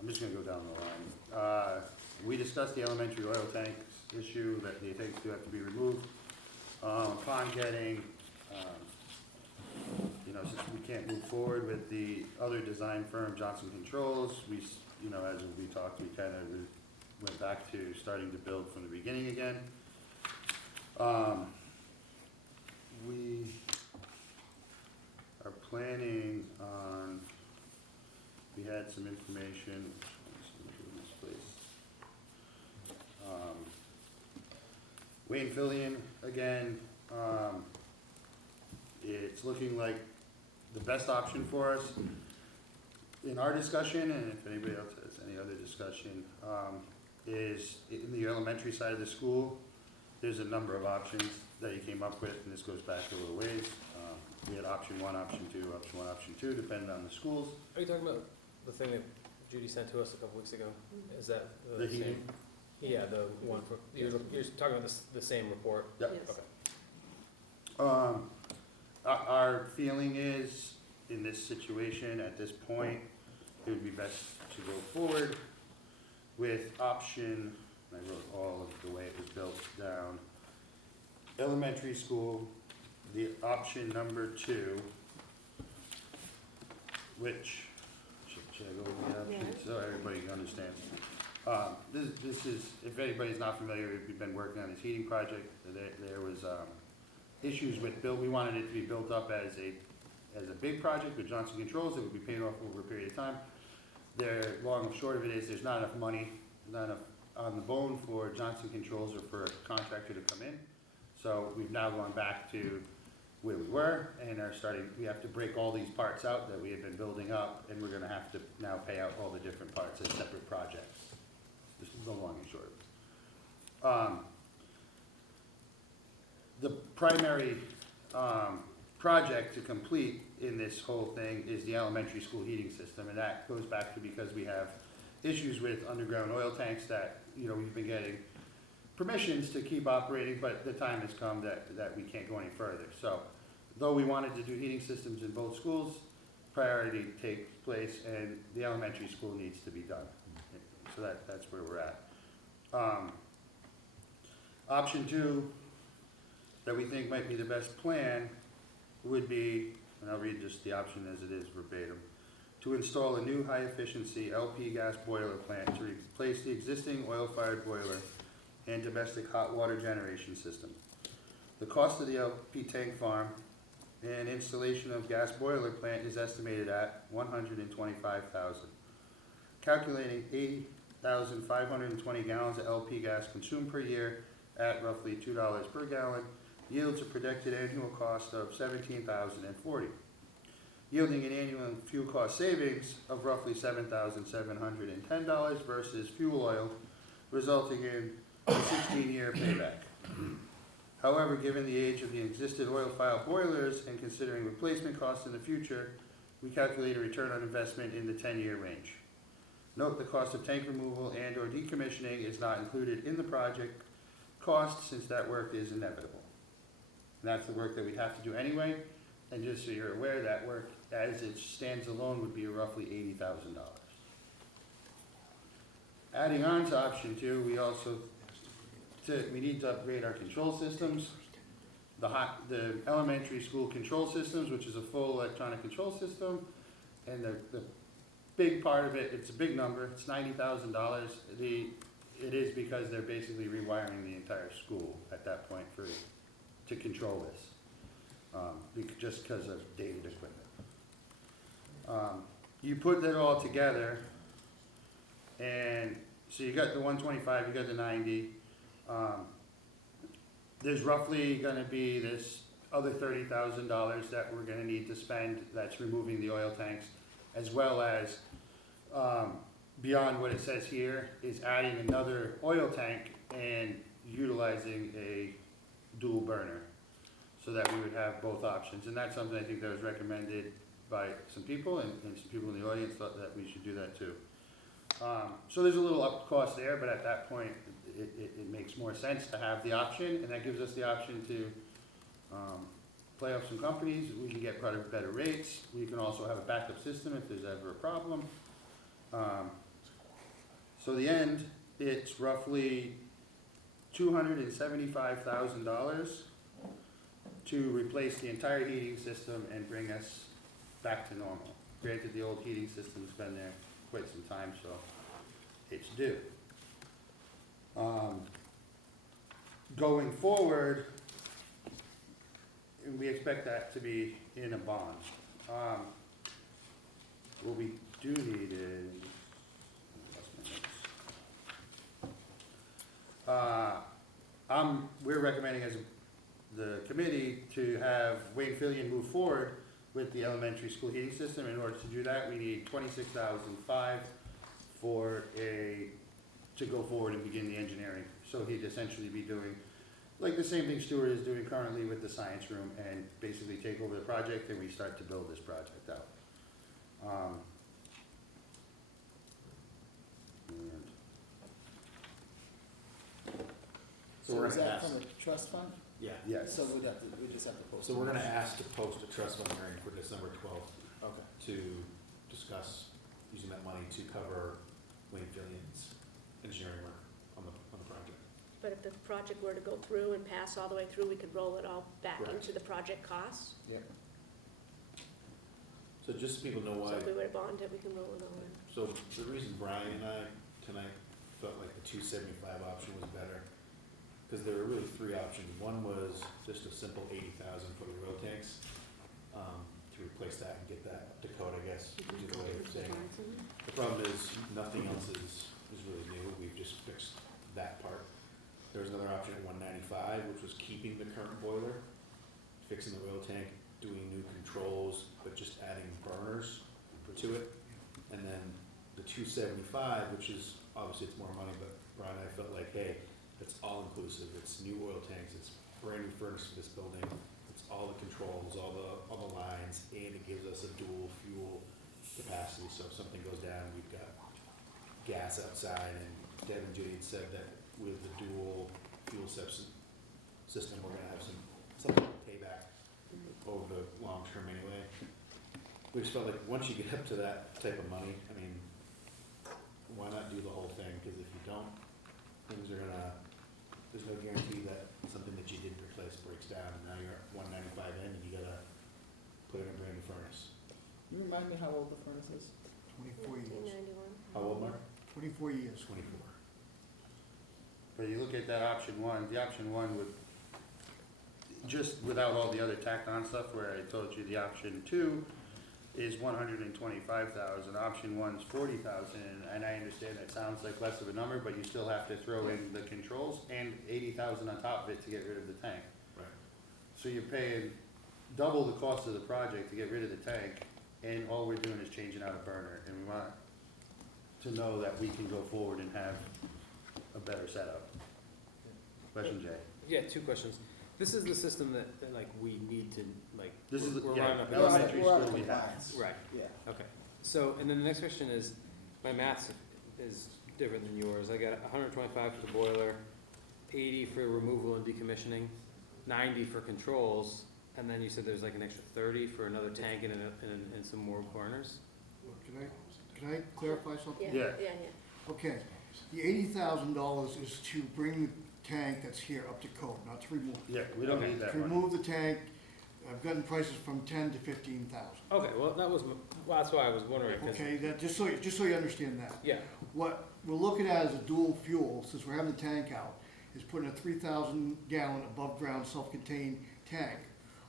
I'm just gonna go down the line. We discussed the elementary oil tanks issue, that the tanks do have to be removed. Upon getting, since we can't move forward with the other design firm, Johnson Controls, as we talked, we kind of went back to starting to build from the beginning again. We are planning on, we had some information, this place. Wayne Fillion, again, it's looking like the best option for us. In our discussion, and if anybody else has any other discussion, is in the elementary side of the school, there's a number of options that he came up with, and this goes back a little ways. We had option 1, option 2, depending on the schools. Are you talking about the thing that Judy sent to us a couple weeks ago? Is that The same? heating? Yeah, the one for, you're talking about the same report? Yep. Yes. Okay. Our feeling is, in this situation, at this point, it would be best to go forward with option, I wrote all of the way it was built down. Elementary school, the option number 2, which, should I go over the options so everybody understands? This is, if anybody's not familiar, we've been working on this heating project. There was issues with we wanted it to be built up as a big project with Johnson Controls that would be paid off over a period of time. Long and short of it is there's not enough money, not enough on the bone for Johnson Controls or for a contractor to come in. So we've now gone back to where we were and we have to break all these parts out that we had been building up, and we're gonna have to now pay out all the different parts as separate projects. This is the long and short of it. The primary project to complete in this whole thing is the elementary school heating system, and that goes back to because we have issues with underground oil tanks that, we've been getting permissions to keep operating, but the time has come that we can't go any further. So, though we wanted to do heating systems in both schools, priority takes place, and the elementary school needs to be done. So that's where we're at. Option 2, that we think might be the best plan, would be, and I'll read just the option as it is verbatim, to install a new high-efficiency LP gas boiler plant to replace the existing oil-fired boiler and domestic hot water generation system. The cost of the LP tank farm and installation of gas boiler plant is estimated at $125,000. Calculating 80,520 gallons of LP gas consumed per year at roughly $2 per gallon yields a projected annual cost of $17,040, yielding an annual fuel cost savings of roughly $7,710 versus fuel oil, resulting in a 16-year payback. However, given the age of the existing oil-fired boilers and considering replacement costs in the future, we calculate a return on investment in the 10-year range. Note the cost of tank removal and/or decommissioning is not included in the project cost since that work is inevitable. And that's the work that we'd have to do anyway, and just so you're aware, that work as it stands alone would be roughly $80,000. Adding on to option 2, we also we need to upgrade our control systems. The elementary school control systems, which is a full electronic control system, and the big part of it, it's a big number, it's $90,000. It is because they're basically rewiring the entire school at that point to control this, just because of dated equipment. You put that all together, and so you got the 125, you got the 90. There's roughly going to be this other $30,000 that we're going to need to spend. That's removing the oil tanks, as well as beyond what it says here is adding another oil tank and utilizing a dual burner, so that we would have both options. And that's something I think that was recommended by some people, and some people in the audience thought that we should do that too. So there's a little up cost there, but at that point, it makes more sense to have the option, and that gives us the option to play off some companies. We can get better rates. We can also have a backup system if there's ever a problem. So the end, it's roughly $275,000 to replace the entire heating system and bring us back to normal. Granted, the old heating system's been there quite some time, so it's due. Going forward, we expect that to be in a bond. What we do need is, we're recommending as the committee to have Wayne Fillion move forward with the elementary school heating system. In order to do that, we need $26,500 to go forward and begin the engineering. So he'd essentially be doing like the same thing Stuart is doing currently with the science room, and basically take over the project, and we start to build this project out. So we're is gonna that ask, from the trust fund? yeah, Yes. So we just have to post. so we're gonna ask to post a trust fund hearing for December 12th Okay. to discuss using that money to cover Wayne Fillion's engineering work on the project. But if the project were to go through and pass all the way through, we could roll it all back Correct. into the project costs. Yeah. So just so people know So why, if we were to bond it, we can roll it all in. so the reason Brian and I tonight felt like the 275 option was better, because there were really 3 options. One was just a simple 80,000 for the oil tanks, to replace that and get that up to code, I guess, is the way of saying it. The problem is, nothing else is really new, we've just fixed that part. There was another option at 195, which was keeping the current boiler, fixing the oil tank, doing new controls, but just adding burners to it. And then the 275, which is, obviously it's more money, but Brian and I felt like, hey, it's all inclusive, it's new oil tanks, it's brand new furnace for this building, it's all the controls, all the lines, and it gives us a dual fuel capacity, so if something goes down, we've got gas outside, and Deb and Judy had said that with the dual fuel system, we're gonna have some payback over the long term anyway. We just felt like once you get up to that type of money, I mean, why not do the whole thing? Because if you don't, things are gonna, there's no guarantee that something that you didn't replace breaks down, and now you're at 195 in, and you gotta put in a brand new furnace. Can you remind me how old the furnace is? 24 years. 1991. How old, Mark? 24 years. 24. But you look at that option one, the option one would, just without all the other tacked on stuff where I told you the option two is 125,000, option one's 40,000, and I understand that sounds like less of a number, but you still have to throw in the controls and 80,000 on top of it to get rid of the tank. Right. So you're paying double the cost of the project to get rid of the tank, and all we're doing is changing out a burner, and we want to know that we can go forward and have a better setup. Question, Jay? Yeah, two questions. This is the system that like, we need to, like, This is, we're yeah, running up elementary We're out of school we have. compliance. Right, Yeah. okay. So, and then the next question is, my math is different than yours. I got 125 for the boiler, 80 for removal and decommissioning, 90 for controls, and then you said there's like an extra 30 for another tank and some more burners? Can I clarify something? Yeah, Yeah. yeah, yeah. Okay, the $80,000 is to bring the tank that's here up to code, not to remove it. Yeah, we don't Okay. need that To one. remove the tank, I've gotten prices from 10 to 15,000. Okay, well, that's why I was wondering, 'cause- Okay, that, just so you understand that. yeah, What we're looking at as a dual fuel, since we're having the tank out, is putting a 3,000 gallon above ground self-contained tank,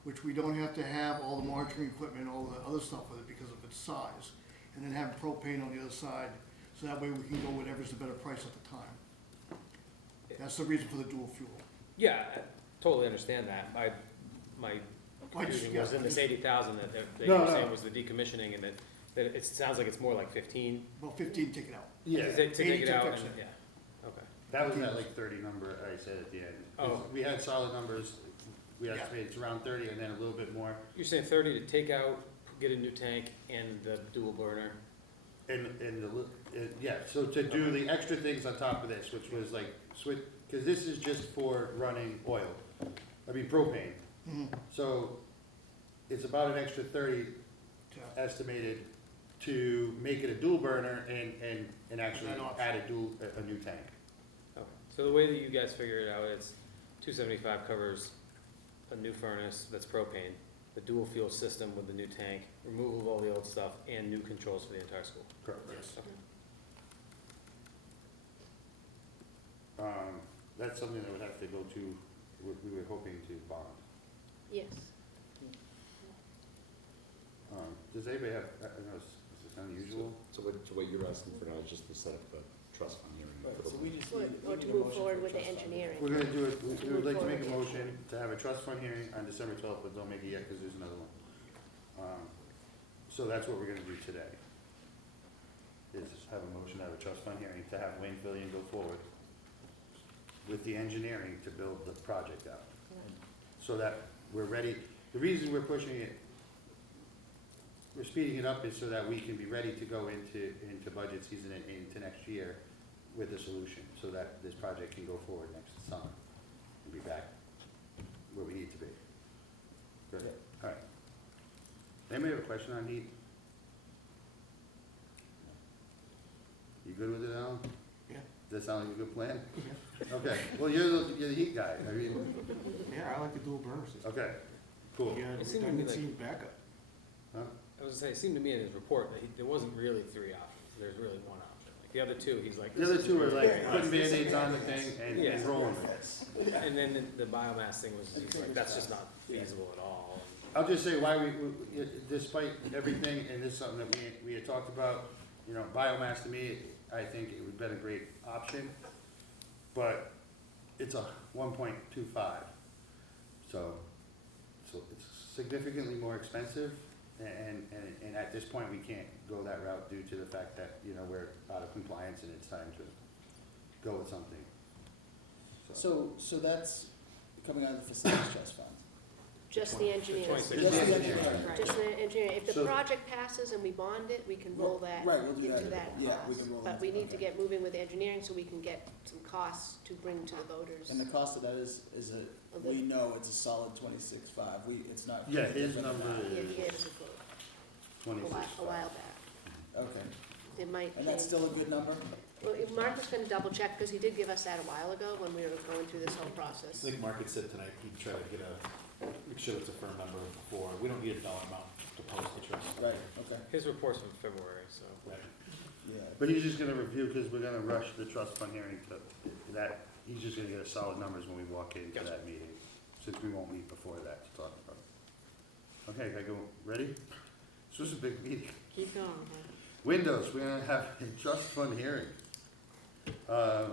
which we don't have to have all the monitoring equipment and all the other stuff with it because of its size. And then have propane on the other side, so that way we can go whatever's the better price at the time. That's the reason for the dual fuel. yeah, I totally understand that. My I just- confusion was in this yeah, 80,000 that you No, were no. saying was the decommissioning, and that it sounds like it's more like 15 About 15, take it out. Yeah, to take 80 it to out, fix and, it. yeah, okay. that was that like 30 number I said at the end. Oh. We had solid numbers, we Yeah. estimated it's around 30 and then a little bit more. You're saying 30 to take out, get a new tank, and the dual burner? Yeah, so to do the extra things on top of this, which was like switch, because this is just for running oil, propane. Mhm. So it's about an extra 30 Yeah. estimated to make it a dual burner and actually Add on. add a new tank. Okay. So the way that you guys figure it out, it's 275 covers a new furnace that's propane, the dual fuel system with the new tank, removal of all the old stuff, and new controls for the entire school. Correct. Okay. That's something that would have to go to, we were hoping to bond. Yes. Does anybody have, I don't know, is this unusual? So what you're asking for now is just to set up the trust fund hearing. Right, for the- so we just Or need. or we to need a move motion forward for with the trust fund. engineering. We're gonna do it, we To would move like to forward make a with motion to have a trust fund hearing on December 12th, but don't make it yet because there's another one. So that's what we're gonna do today. Is have a motion to have a trust fund hearing to have Wayne Fillion go forward with the engineering to build the project out. So that we're ready, the reason we're pushing it, we're speeding it up is so that we can be ready to go into budget season and into next year with a solution, so that this project can go forward next summer and be back where we need to be. Good, all right. Anybody have a question on heat? You good with it, Alan? Yeah. Does that sound like a good plan? Okay, well, you're the heat guy, I mean, Yeah, I like the dual burner system. okay, cool. Yeah, It seemed to me redundancy like- and backup. Huh? I was gonna say, it seemed to me in his report that there wasn't really 3 options, there's really 1 option. Like the other 2, he's like. The other this is two are really like great. putting Band-Aids on the thing and Yeah. rolling with it. And then the biomass thing was, he's like, that's just not feasible at all. I'll just say why despite everything, and this is something that we had talked about, biomass to me, I think it would have been a great option, but it's a 1.25, so it's significantly more expensive, and at this point, we can't go that route due to the fact that, we're out of compliance and it's time to go with something. So that's coming out of the facilities trust fund. Just the engineering. 26. Just the engineering. engineering. Right. Just the engineering. If the So- project passes and we bond it, we can roll that Right, we'll do into that. that Yeah, we cost. can roll But into we that, need to okay. get moving with engineering so we can get some costs to bring to the voters. And the cost of that is Of the- we know it's a solid 26.5, it's not. Yeah, his different than number that. Yeah, yeah, it was a quote, a 26. while back. Okay, It might and that's change. still a good number? Well, if Mark was gonna double check, because he did give us that a while ago when we were going through this whole I process. think Mark had said tonight he'd try to get make sure it's a firm number before, we don't need a dollar amount to post the trust. Right, okay, His report's from February, so. Right. yeah. But he's just gonna review, because we're gonna rush the trust fund hearing to that, he's just gonna get us solid numbers when we walk into Gotcha. that meeting, since we won't meet before that to talk about it. Okay, can I go, ready? This was a big meeting. Keep going, huh? Windows, we're gonna have a trust fund hearing. Oh,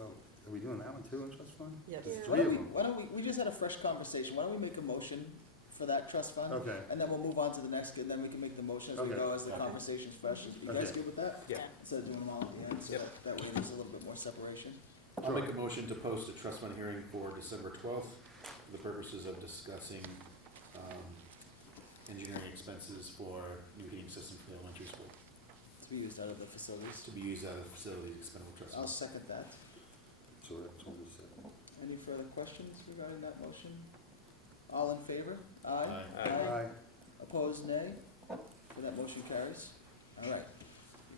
are we doing that one too, in trust fund? Yes. Yeah. Three of them. Why don't we just had a fresh conversation, why don't we make a motion for that trust fund? Okay, And then we'll move on to the next, and then we can make the motion as we Okay. go, as the Okay. conversation's fresh. You guys Okay. good with that? Yeah. Instead of doing them all at the end, so Yep. that way there's a little bit more separation. I'll make a motion to post a trust fund hearing for December 12th for the purposes of discussing engineering expenses for new heating system for the elementary school, To be used out of the facilities. to be used out of the facilities expendable trust I'll fund. second that. so that's what we said. Any further questions regarding that motion? All in favor? Aye. Aye. Aye. Opposed, nay? And that motion carries. All right.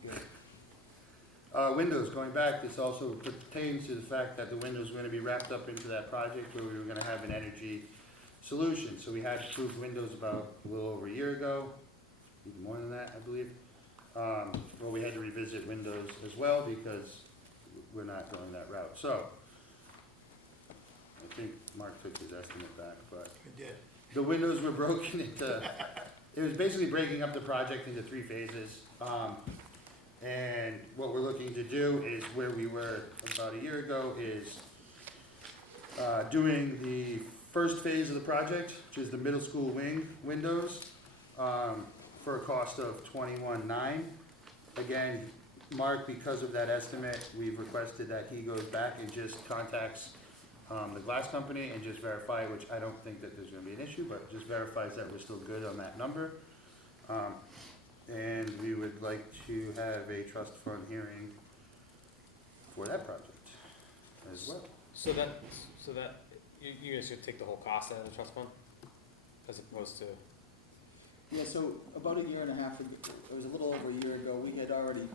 Good. Windows, going back, this also pertains to the fact that the windows were gonna be wrapped up into that project where we were gonna have an energy solution. So we had approved windows about a little over a year ago, even more than that, I believe. Well, we had to revisit windows as well because we're not going that route. So, I think Mark took his estimate back, but I did. the windows were broken into, it was basically breaking up the project into 3 phases. And what we're looking to do is where we were about a year ago is doing the first phase of the project, which is the middle school wing windows, for a cost of $21,900. Again, Mark, because of that estimate, we've requested that he goes back and just contacts the glass company and just verify, which I don't think that there's gonna be an issue, but just verifies that we're still good on that number. And we would like to have a trust fund hearing for that project as well. So that, you guys should take the whole cost out of the trust fund, as opposed to, Yeah, so about a year and a half ago, it was a little over a year ago, we had already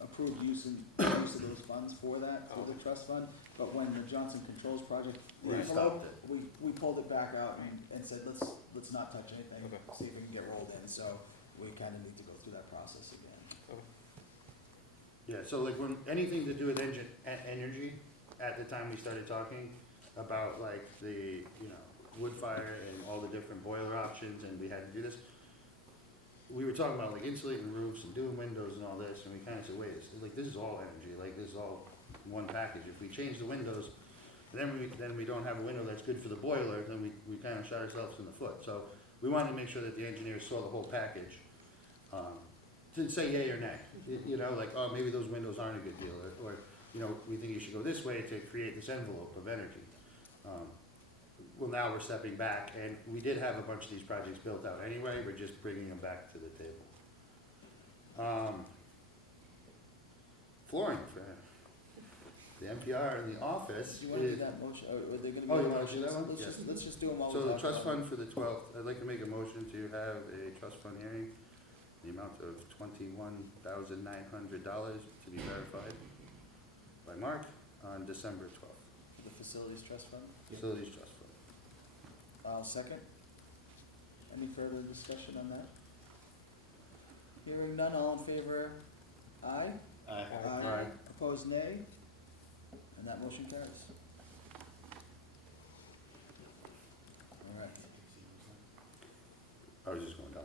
approved use of those funds for that, for the trust fund. But when the Johnson Controls project We enveloped, stopped it. we pulled it back out and said, let's not touch anything, Okay. see if we can get rolled in. So we kind of need to go through that process again. Yeah, so like when, anything to do with energy, at the time we started talking about like the, wood fire and all the different boiler options and we had to do this, we were talking about like insulating roofs and doing windows and all this, and we kind of said, wait, this is all energy, like this is all one package. If we change the windows, then we don't have a window that's good for the boiler, then we kind of shot ourselves in the foot. So we wanted to make sure that the engineers saw the whole package. Didn't say yay or nay, like, oh, maybe those windows aren't a good deal, or we think you should go this way to create this envelope of energy. Well, now we're stepping back, and we did have a bunch of these projects built out anyway, we're just bringing them back to the table. Flooring for the NPR in the office Do you want to do is, that motion, or are they gonna be? Oh, you wanna do that one? Let's Yeah. let's just do them all. so the without trust problem. fund for the 12th, I'd like to make a motion to have a trust fund hearing, the amount of $21,900 to be verified by Mark on December 12th. The facilities trust fund? Facilities trust fund. I'll second. Any further discussion on that? Hearing none, all in favor, aye? Aye. Aye. Opposed, nay? And that motion carries. All right. I was just going down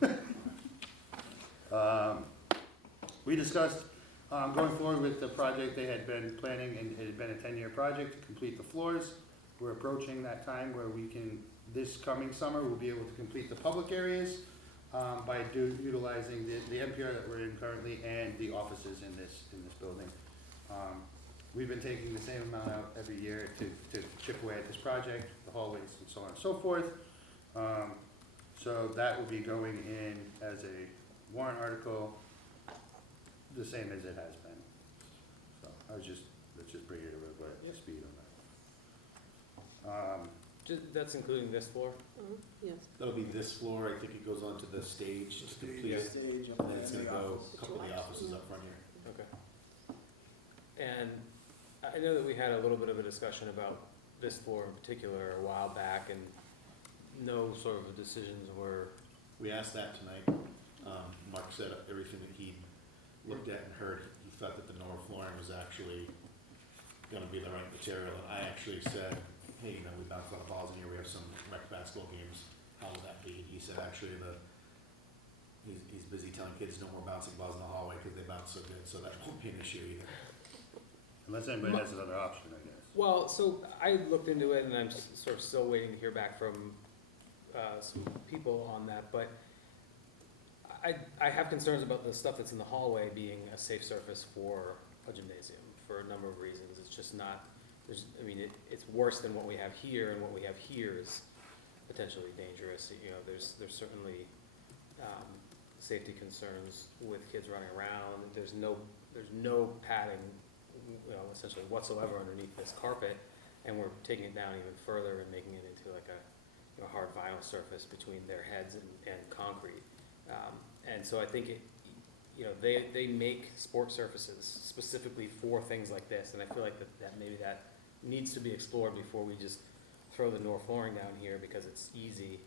the list. Oh, okay. We discussed going forward with the project they had been planning, and it had been a 10-year project to complete the floors. We're approaching that time where we can, this coming summer, we'll be able to complete the public areas by utilizing the NPR that we're in currently and the offices in this building. We've been taking the same amount out every year to chip away at this project, the hallways and so on and so forth. So that will be going in as a warrant article, the same as it has been. So let's just bring it to speed on that. That's including this floor? Yes. That'll be this floor, I think it goes onto the stage, just complete it, Stage, and then it's gonna the go office. a couple of the offices up front here. Okay. And I know that we had a little bit of a discussion about this floor in particular a while back, and no sort of decisions were, We asked that tonight. Mark said everything that he looked at and heard, he thought that the Nora flooring was actually gonna be the right material. And I actually said, hey, you know, we bounce a lot of balls in here, we have some rec basketball games, how will that be? He said, actually, he's busy telling kids no more bouncing balls in the hallway because they bounce so good, so that won't be an issue either. Unless anybody has another option, I guess. well, so I looked into it and I'm sort of still waiting to hear back from some people on that, but I have concerns about the stuff that's in the hallway being a safe surface for a gymnasium for a number of reasons. It's just not, it's worse than what we have here, and what we have here is potentially dangerous. You know, there's certainly safety concerns with kids running around. There's no padding, you know, essentially whatsoever underneath this carpet, and we're taking it down even further and making it into like a hard vinyl surface between their heads and concrete. And so I think they make sport surfaces specifically for things like this, and I feel like that maybe that needs to be explored before we just throw the Nora flooring down here because it's easy.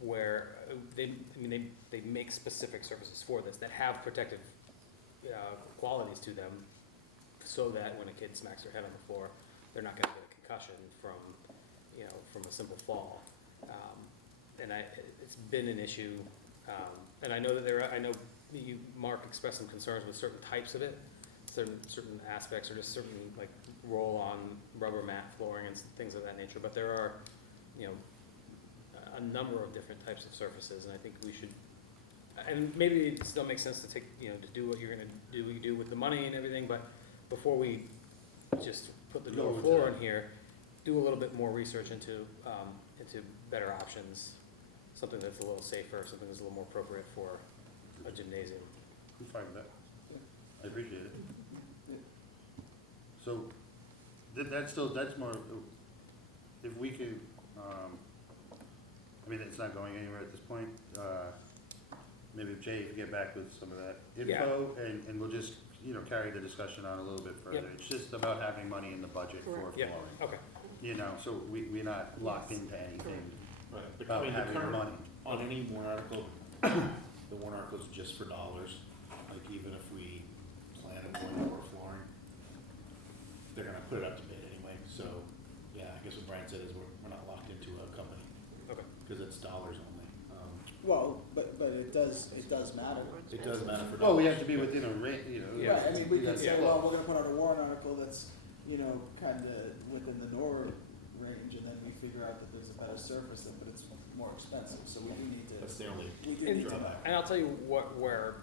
Where they make specific surfaces for this that have protective qualities to them, so that when a kid smacks their head on the floor, they're not going to get a concussion from a simple fall. And it's been an issue, and I know that Mark expressed some concerns with certain types of it, certain aspects, or just certain like roll-on rubber mat flooring and things of that nature. But there are, a number of different types of surfaces, and I think we should. And maybe it still makes sense to take, to do what you're going to do with the money and everything. But before we just put the Nora floor in here, do a little bit more research into better options. Something that's a little safer, something that's a little more appropriate for a gymnasium. I'm fine with that. I appreciate it. So, that's more, if we could, it's not going anywhere at this point. Maybe if Jay could get back with some of that info, and we'll just, carry the discussion on a little bit further. Yep. It's just about having money in the budget for Correct. flooring. Yeah. Okay. So we're not locked into anything Right, but about the having the current, money. on any warrant article, the warrant article is just for dollars. Like even if we plan on going over flooring, they're gonna put it up to bid anyway. So, yeah, I guess what Brian said is we're not locked into a company. Okay. Because it's dollars only. Well, but it does matter. It does matter for dollars. Well, we have to be within a rate, Yeah. Right, we can say, Yeah. well, we're gonna put out a warrant article that's, kinda within the Nora range, and then we figure out that there's a better surface, but it's more expensive, so we do need to. That's the only We do And- need to. drawback. And I'll tell you where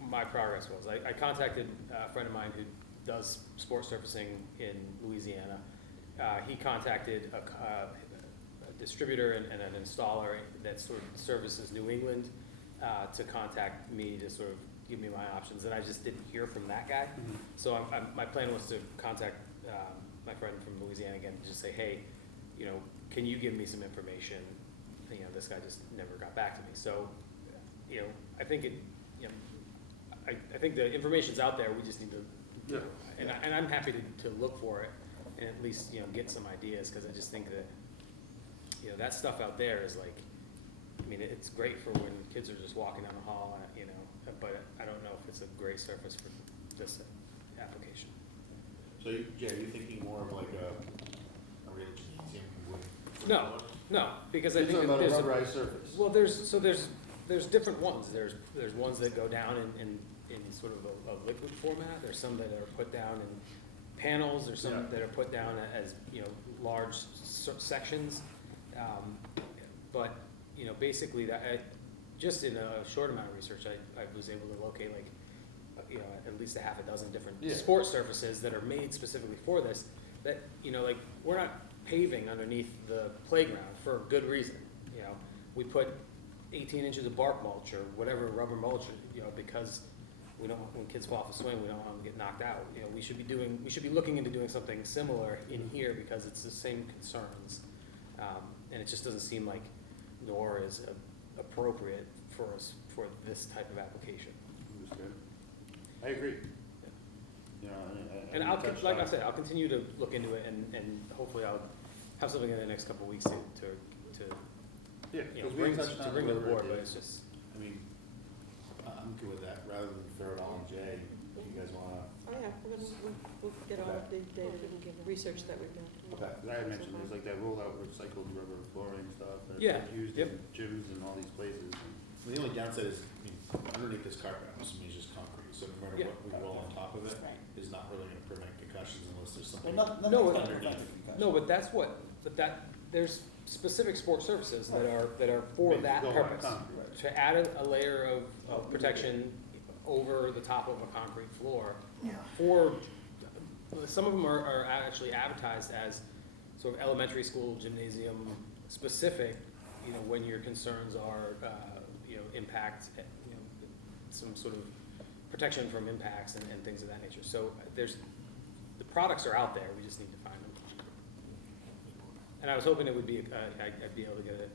my progress was. I contacted a friend of mine who does sports surfacing in Louisiana. He contacted a distributor and an installer that sort of services New England to contact me to sort of give me my options, and I just didn't hear from that guy. Mhm. So my plan was to contact my friend from Louisiana again, and just say, hey, can you give me some information? This guy just never got back to me. So, I think I think the information's out there. We just need to, Yeah. and I'm happy to look for it and at least get some ideas, because I just think that that stuff out there is like, it's great for when kids are just walking down the hall, but I don't know if it's a great surface for this application. So, Jay, are you thinking more of like a real gymnasium would? No, because I It's think that about a there's rubberized surface. well, there's different ones. There's ones that go down in sort of a liquid format. There's some that are put down in panels. There's some Yeah. that are put down as large sections. But basically just in a short amount of research, I was able to locate at least a half a dozen different Yeah. sport surfaces that are made specifically for this. That we're not paving underneath the playground for a good reason. We put 18 inches of bark mulch or whatever rubber mulch, because we don't, when kids fall off a swing, we don't want them to get knocked out. You know, we should be looking into doing something similar in here because it's the same concerns. And it just doesn't seem like NOR is appropriate for us, for this type of application. Understood. I agree. You know, And we I'll, touched like I on- said, I'll continue to look into it and hopefully I'll have something in the next couple of weeks to, Yeah, you know, because we bring, touched to on bring to the whatever board, it but is. it's just, I mean, I'm good with that, rather than throw it all on Jay, if you guys wanna, Oh, yeah, we'll get all of the data and research that we've done. okay. Because I had mentioned, there's like that rollout recycled rubber flooring stuff that's Yeah, like used yep. in gyms and all these places. And I mean, the only downside is, I mean, underneath this carpet, I'm assuming is just concrete, so no matter Yeah. what we roll on top of it, Right. is not really gonna prevent concussions unless there's Well, something. nothing's No, gonna underneath. prevent the concussion. no, but there's specific sport surfaces that are for They that go on purpose. concrete. Right. To add a layer of protection over the top of a concrete floor for, some of them are actually advertised as sort of elementary school gymnasium specific, you know, when your concerns are, you know, impact, you know, some sort of protection from impacts and things of that nature. So the products are out there, we just need to find them. And I was hoping it would be, I'd be able to get a,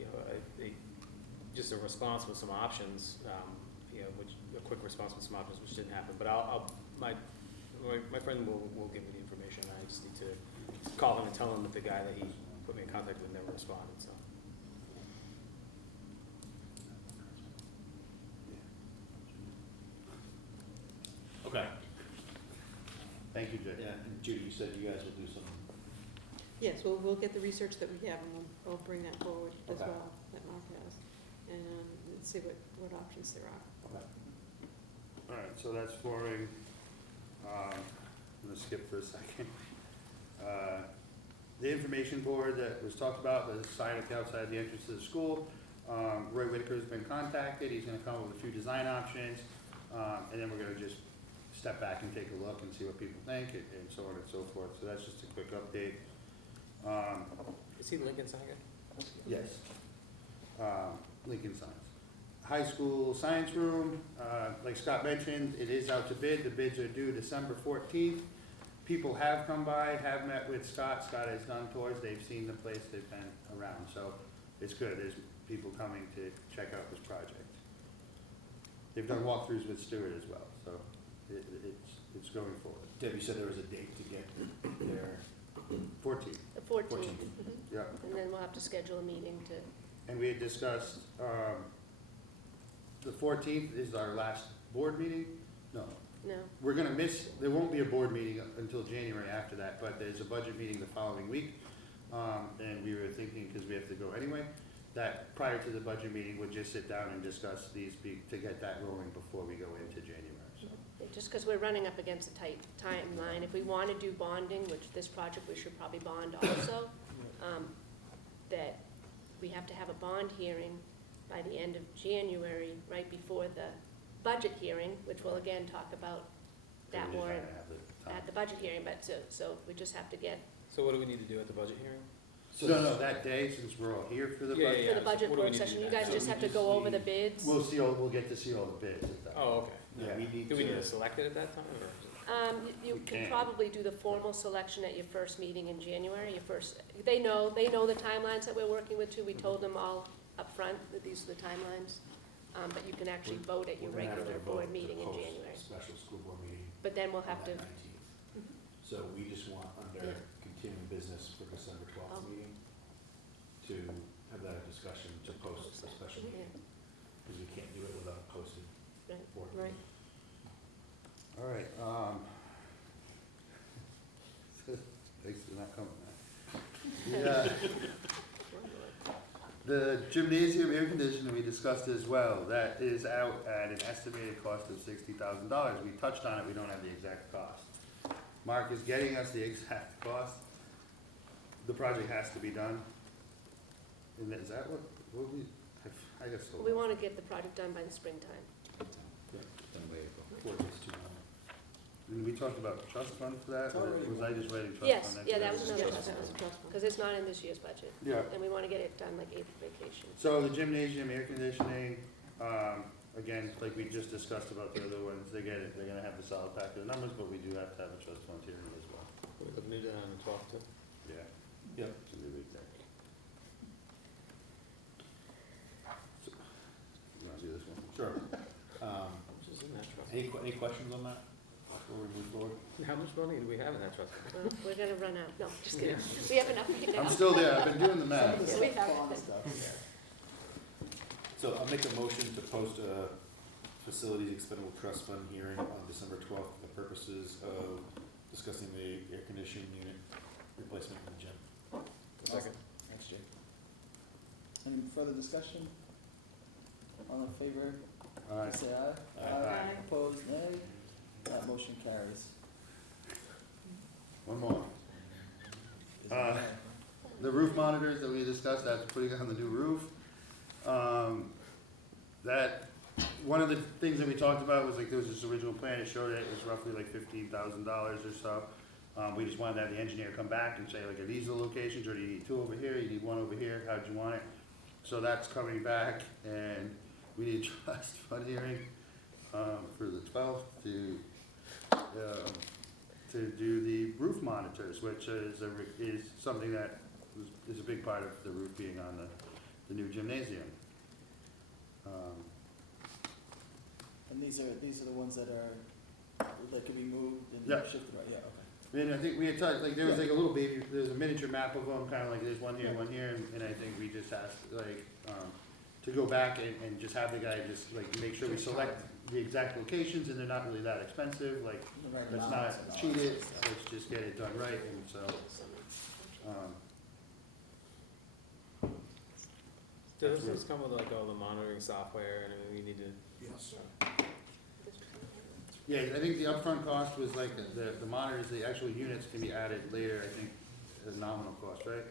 you know, just a response with some options, you know, a quick response with some options, which didn't happen. But my friend will give me the information. I just need to call him and tell him that the guy that he put me in contact with never responded, so. Okay, Thank you, Jay. yeah, and Judy, you said you guys will do some, Yes, we'll get the research that we have and we'll bring that forward as Okay. well, that Mark has, and see what options there are. okay. All right, so that's flooring. I'm gonna skip for a second. The information board that was talked about, the sign at the outside of the entrance to the school. Roy Whitaker's been contacted, he's gonna come up with a few design options, and then we're gonna just step back and take a look and see what people think and so on and so forth. So that's just a quick update. Is he Lincoln Saga? Yes. Lincoln Science. High school science room, like Scott mentioned, it is out to bid. The bids are due December 14th. People have come by, have met with Scott. Scott has done tours. They've seen the place. They've been around. So it's good. There's people coming to check out this project. They've done walkthroughs with Stuart as well. So it's going forward. Deb, you said there was a date to get there. 14th. The 14th. 14th. Mhm. Yeah. And then we'll have to schedule a meeting to, And we had discussed, the 14th is our last board meeting? No, no, we're gonna miss, there won't be a board meeting until January after that, but there's a budget meeting the following week. And we were thinking, because we have to go anyway, that prior to the budget meeting, we'll just sit down and discuss these, to get that rolling before we go into January, so. just because we're running up against a tight timeline. If we want to do bonding, which this project we should probably bond also, that we have to have a bond hearing by the end of January, right before the budget hearing, which we'll again talk about that we're just warrant trying to have the time. at the budget hearing, but so we just have to get, So what do we need to do at the budget hearing? No, that day, since we're all here for the Yeah, budget, for the budget What do we work need to do session, you next? guys So just we have to just go over the need- bids. we'll get to see all the bids at that. Oh, okay. Yeah, we need Do we need to, to select it at that time, or? You We can can. probably do the formal selection at your first meeting in January, they know the timelines that we're working with too, we told them all up front that these are the timelines. But you can actually vote at your we're gonna have regular to vote board to meeting in post a January. Special school board meeting But then we'll on have to, that 19th. So we just want under Yeah. continuing business for December 12th Oh. meeting to have that discussion to post a special yeah, meeting, because we can't do it without a posted right, board. Right. All right, thanks for not coming, man. The gymnasium air conditioner we discussed as well, that is out at an estimated cost of $60,000. We touched on it, we don't have the exact cost. Mark is getting us the exact cost. The project has to be done. And is that what we, I guess so. we wanna get the project done by the springtime. Then we go. Before it gets too long. And we talked about trust fund for that, or was I just writing trust Yes, fund? yeah, that was another Yes, trust that was a fund, trust fund. cause it's not in this year's budget, Yeah. and we wanna get it done like April vacation. So the gymnasium, air conditioning, again, like we just discussed about the other ones, they're gonna have the solid pack of the numbers, but we do have to have a trust fund hearing as well. We're looking to do that on the 12th too. Yeah. Yep. It's a new week there. You wanna do this one? Sure. Which is in that trust. Any questions on that before we move forward? How much money do we have in that trust? Well, we're gonna run out, no, just kidding. We have enough right now. I'm still there, I've been doing the Some math. of the Yeah, we have bond it. stuff, yeah. So I'll make a motion to post a facilities expendable trust fund hearing on December 12th for the purposes of discussing the air conditioning unit replacement in the gym. Second. Thanks, Jake. Any further discussion? All in favor, Alright, say aye. Aye. Opposed, nay. That motion carries. one more. Is it Uh, nay? The roof monitors that we discussed, that's putting on the new roof. That, one of the things that we talked about was like, there was this original plan, it showed it was roughly like $15,000 or so. We just wanted to have the engineer come back and say, like, are these the locations, or do you need two over here, you need one over here, how'd you want it? So that's coming back, and we need a trust fund hearing, for the 12th to do the roof monitors, which is something that is a big part of the roof being on the new gymnasium. And these are the ones that could be moved and Yeah. shifted, right, yeah, okay. And I think we had talked, like, there was like a little baby, there's a miniature map of them, kinda like there's one here, one here, and I think we just asked, like, to go back and just have the guy just, like, make sure we select the exact locations, and they're not really that expensive, like, The right let's amounts not and all cheat that it, stuff. let's just get it done right, and so, Does this come with like all the monitoring software and everything we need to? Yes. yeah, I think the upfront cost was like, the monitors, the actual units can be added later, I think, at a nominal cost, right?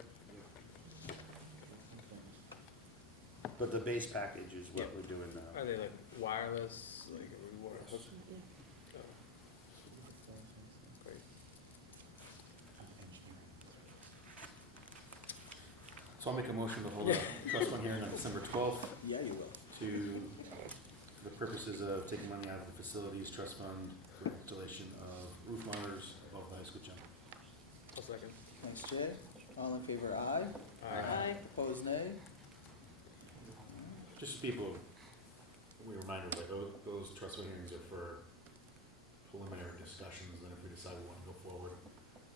But the base package is what we're doing now. Are they like wireless, like are we wireless? Oh. Great. So I'll make a motion to hold a trust fund hearing on December 12th Yeah, you will. for the purposes of taking money out of the facilities trust fund for installation of roof monitors above the high school gym. I'll second. Thanks, Jay. All in favor, aye. Aye. Opposed, nay. Just so people, we remind everybody, those trust fund hearings are for preliminary discussions, then if we decide we want to go forward,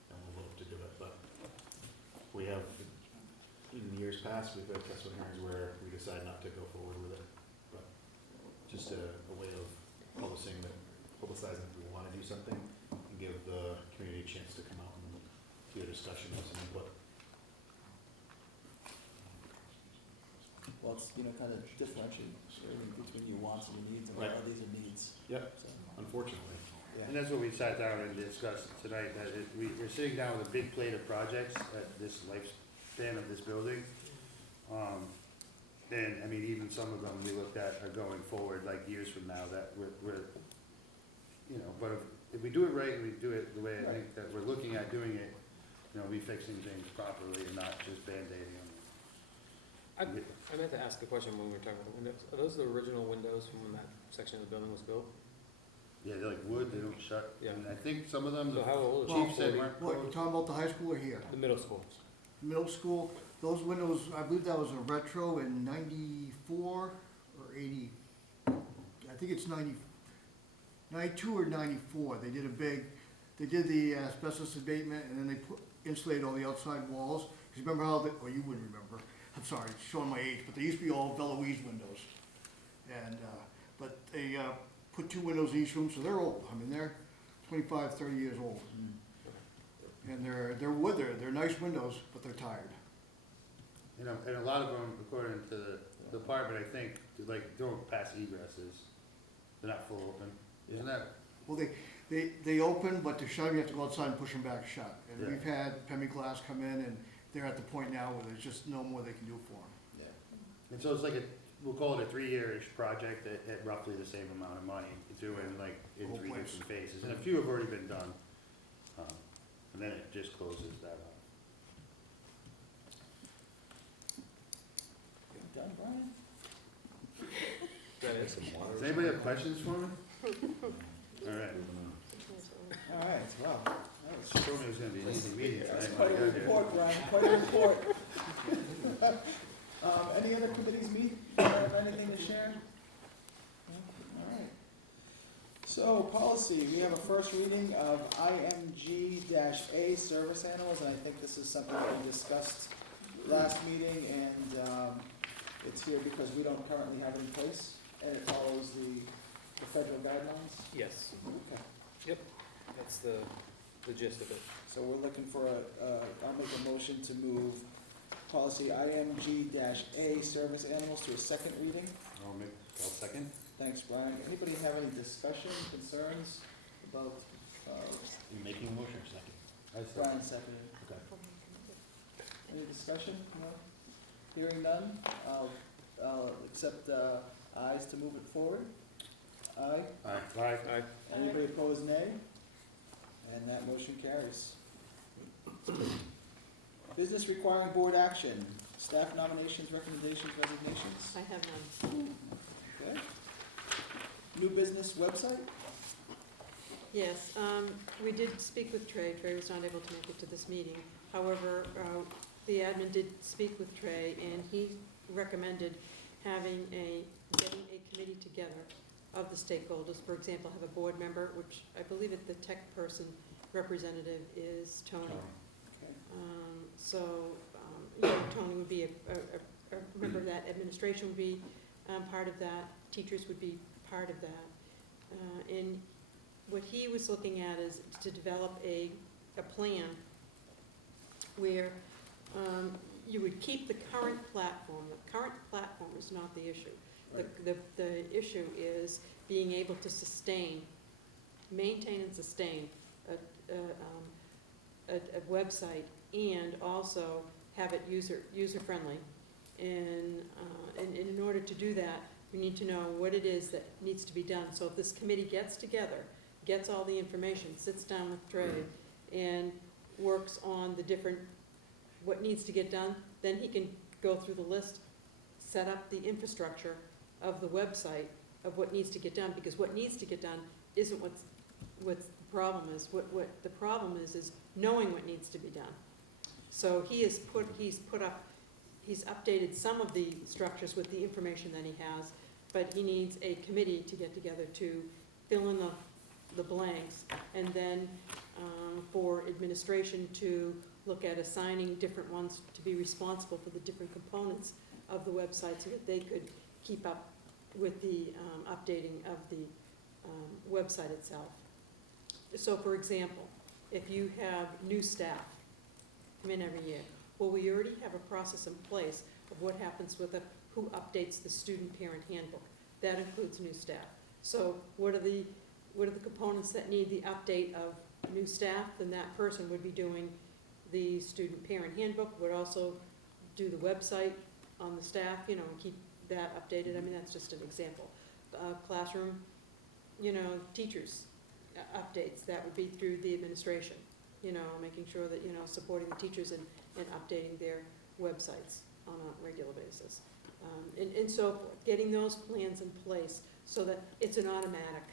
then we'll look to do it, but we have, in years past, we've had trust fund hearings where we decide not to go forward with it, but just a way of publicizing that we want to do something, and give the community a chance to come out and do a discussion and some input. Well, it's, kind of differentiating between your wants and your needs, and a lot of these are needs. Yep. So, Unfortunately. yeah. And that's what we sat down and discussed tonight, that we're sitting down with a big plate of projects at this lifespan of this building. And, I mean, even some of them we looked at are going forward, like, years from now, that we're, but if we do it right, and we do it the way I think that we're looking at doing it, we fixing things properly and not just Band-Aiding them. I meant to ask a question when we were talking about the windows. Are those the original windows from when that section of the building was built? Yeah, they're like wood, they don't shut, Yeah. and I think some of them, So the how old is chief it? said weren't What, you closed. talking about the high school or here? The middle school. Middle school, those windows, I believe that was a retro in 94 or 80, I think it's 92 or 94. They did the asbestos abatement, and then they insulated all the outside walls. Because remember how, you wouldn't remember, I'm sorry, showing my age, but they used to be all Veloise windows. And, but they put 2 windows in each room, so they're old. I mean, they're 25, 30 years old. And they're wood, they're nice windows, but they're tired. And a lot of them, according to the department, I think, like, don't pass egresses. They're not full open. Isn't that, Well, they open, but to shut them, you have to go outside and push them back shut. And Yeah. we've had Pemmy Glass come in, and they're at the point now where there's just no more they can do for them. Yeah. and so it's like we'll call it a 3-year-ish project at roughly the same amount of money, doing like in Whole 3 place. different phases. And a few have already been done. And then it just closes that up. Done, Brian? that it? Some water or Does anybody have something? questions for me? All right. Moving on. All right, well, that was Told me it was gonna be an easy meeting That's tonight when quite I a got here. report, Brian, quite a report. Any other committees meet, have anything to share? No? All right. So, policy, we have a first reading of IMG-A, service animals, and I think this is something that we discussed last meeting, and, it's here because we don't currently have it in place, and it follows the federal guidelines. Yes, Okay. that's the gist of it. So we're looking for I'll make a motion to move policy IMG-A, service animals, to a second reading. I'll second. Thanks, Brian. Anybody have any discussion, concerns about, You making a motion or second? Brian seconded? Okay. Any discussion? No? Hearing none, I'll accept, ayes to move it forward. Aye. Aye. Aye. Anybody opposed, nay? And that motion carries. Business requiring board action, staff nominations, recommendations, resignations. I have none. Okay. New business website? Yes, we did speak with Trey. Trey was not able to make it to this meeting. However, the admin did speak with Trey, and he recommended getting a committee together of the stakeholders. For example, have a board member, which I believe that the tech person representative is Tony. Okay. Tony would be a member of that, administration would be part of that, teachers would be part of that. And what he was looking at is to develop a plan where you would keep the current platform. The current platform is not the issue. The issue is being able to maintain and sustain a website, and also have it user-friendly. And in order to do that, we need to know what it is that needs to be done. So if this committee gets together, gets all the information, sits down with Trey, and works on what needs to get done, then he can go through the list, set up the infrastructure of the website of what needs to get done, because what needs to get done isn't what the problem is. What the problem is knowing what needs to be done. So he's updated some of the structures with the information that he has, but he needs a committee to get together to fill in the blanks, and then for administration to look at assigning different ones to be responsible for the different components of the website, so that they could keep up with the updating of the website itself. So for example, if you have new staff come in every year, well, we already have a process in place of what happens with who updates the student parent handbook. That includes new staff. So what are the components that need the update of new staff? Then that person would be doing the student parent handbook, would also do the website on the staff, and keep that updated. I mean, that's just an example. Classroom, teachers updates, that would be through the administration, making sure that, supporting the teachers and updating their websites on a regular basis. And so forth, getting those plans in place so that it's an automatic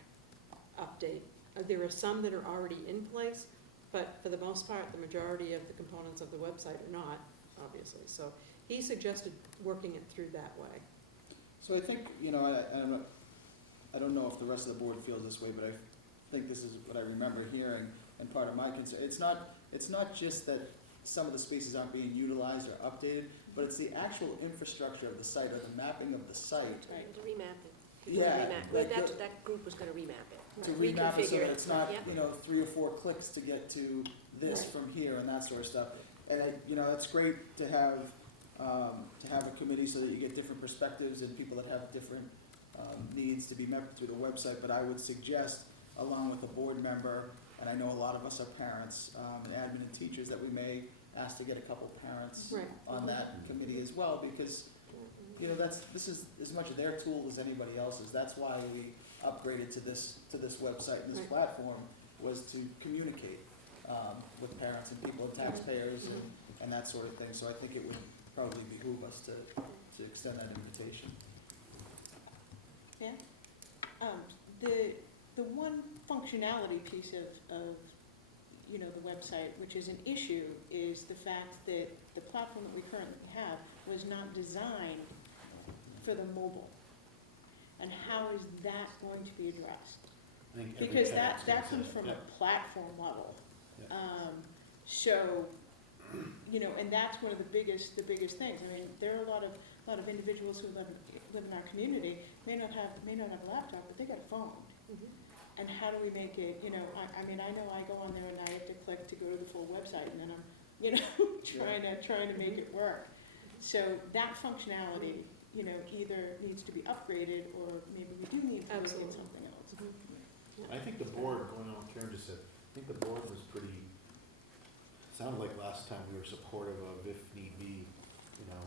update. There are some that are already in place, but for the most part, the majority of the components of the website are not, obviously. So he suggested working it through that way. So I think, I don't know if the rest of the board feels this way, but I think this is what I remember hearing, and part of my concern. It's not just that some of the spaces aren't being utilized or updated, but it's the actual infrastructure of the site, or the mapping of the site. Right, to remap it. Yeah, But that group was gonna remap it. To remap it so Reconfigure that it. it's not, Yep. 3 or 4 clicks to get to this Right. from here and that sort of stuff. And it's great to have a committee so that you get different perspectives and people that have different needs to be met through the website. But I would suggest, along with a board member, and I know a lot of us are parents, and admin and teachers, that we may ask to get a couple parents Right. on that committee as well, because this is as much their tool as anybody else's. That's why we upgraded to this website and this Right. platform, was to communicate with parents and people and taxpayers and that sort of thing. So I think it would probably behoove us to extend that invitation. Yeah. The one functionality piece of, you know, the website, which is an issue, is the fact that the platform that we currently have was not designed for the mobile. And how is that going to be addressed? I think every Because parent's that gonna comes say, from yeah. a platform level. Yeah. So, you know, and that's one of the biggest things. I mean, there are a lot of individuals who live in our community, may not have a laptop, but they got a phone. Mhm. And how do we make it, you know, I mean, I know I go on there and I have to click to go to the full website, and then I'm, you know, trying to make it work. So that functionality, you know, either needs to be upgraded, or maybe we do need to look at Absolutely. something else. I think the board, going on what Karen just said, I think the board was pretty, sounded like last time we were supportive of, if need be, you know,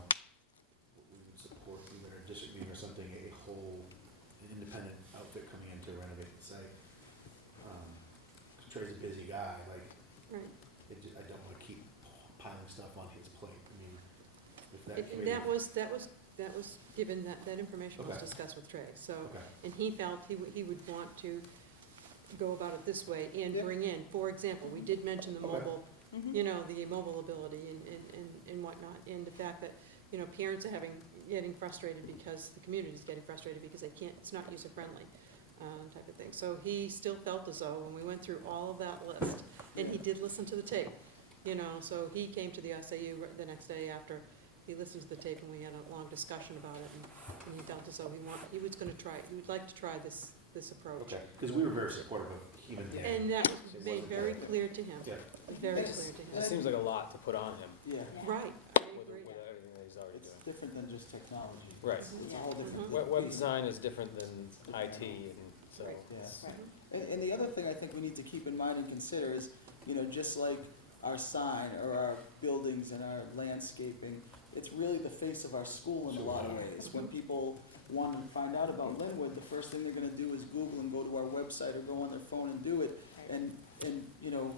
we would support either a district meeting or something, a whole, an independent outfit coming in to renovate the site. Trey's a busy guy, like, Right. I don't wanna keep piling stuff on his plate, I mean, if that And committee. that was given, that information was Okay. discussed with Trey, so, Okay, and he felt he would want to go about it this way and Yeah. bring in, for example, we did mention the Okay. mobile, Mhm. you know, the mobile ability and whatnot, and the fact that, you know, parents are getting frustrated because the community's getting frustrated because they can't, it's not user-friendly, type of thing. So he still felt as though, when we went through all of that list, and he did listen to the tape, you know, so he came to the SAU the next day after he listened to the tape, and we had a long discussion about it, and he felt as though he would like to try this approach. okay, because we were very supportive of even. And that was made very clear to him, Yeah. very Yes. clear to It him. seems like a lot to put on him Yeah, Right, I with agree. everything that he's already it's doing. different than just technology. Right. It's a whole different. Web piece. design is different than IT, and so. Right. Yeah. Right. And the other thing I think we need to keep in mind and consider is, you know, just like our sign or our buildings and our landscaping, it's really the face of our school in a lot of ways. When people want to find out about Linwood, the first thing they're gonna do is Google and go to our website or go on their phone and do it. And, you know,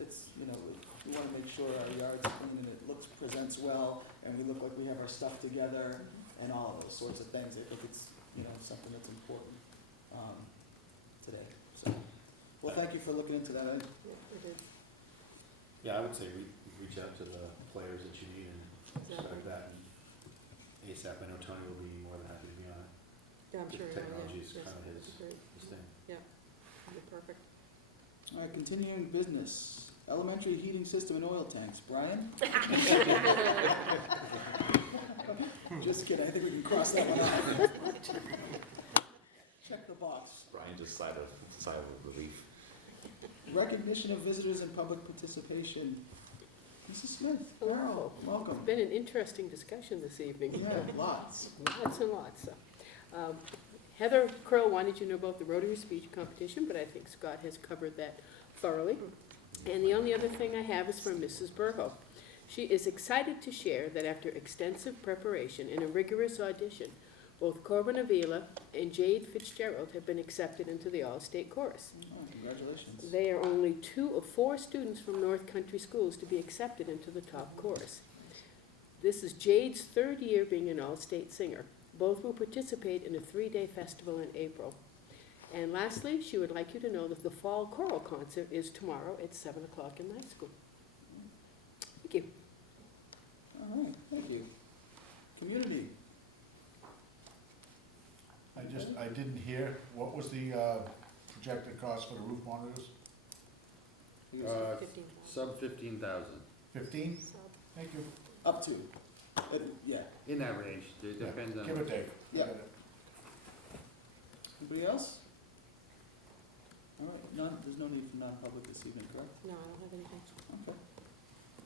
it's, you know, we wanna make sure our yard's clean and it presents well, and we look like we have our stuff together and all of those sorts of things. I think it's, you know, something that's important, today, so. Well, thank you for looking into that. Yeah, it is. Yeah, I would say reach out to the players that you need and start Exactly. that. And ASAP, I know Tony will be more than happy to be on it. Yeah, I'm The sure, he will, technology yeah, is yes, kind of his agreed. thing. Be perfect. All right, continuing business, elementary heating system and oil tanks, Brian? Just kidding, I think we can cross that one off. Check the box. Brian just sighed of relief. Recognition of visitors and public participation. Mrs. Smith? Hello. Welcome. It's been an interesting discussion this evening. Yeah, lots. Lots and lots. Heather Curl wanted you to know about the Rotary speech competition, but I think Scott has covered that thoroughly. And the only other thing I have is from Mrs. Burho. She is excited to share that after extensive preparation and a rigorous audition, both Corbin Avila and Jade Fitzgerald have been accepted into the All-State Chorus. Oh, congratulations. They are only 2 of 4 students from North Country Schools to be accepted into the top chorus. This is Jade's 3rd year being an all-state singer. Both will participate in a 3-day festival in April. And lastly, she would like you to know that the fall choral concert is tomorrow at 7 o'clock in high school. Thank you. All right, thank you. Community. I didn't hear, what was the projected cost for the roof monitors? Uh, 15,000. Sub 15,000, 15? So, Thank you. Up to. Yeah. in that range, it depends on. Give or take. Yeah. Anybody else? All right, there's no need for non-public this evening, correct? No, I don't have anything. Okay.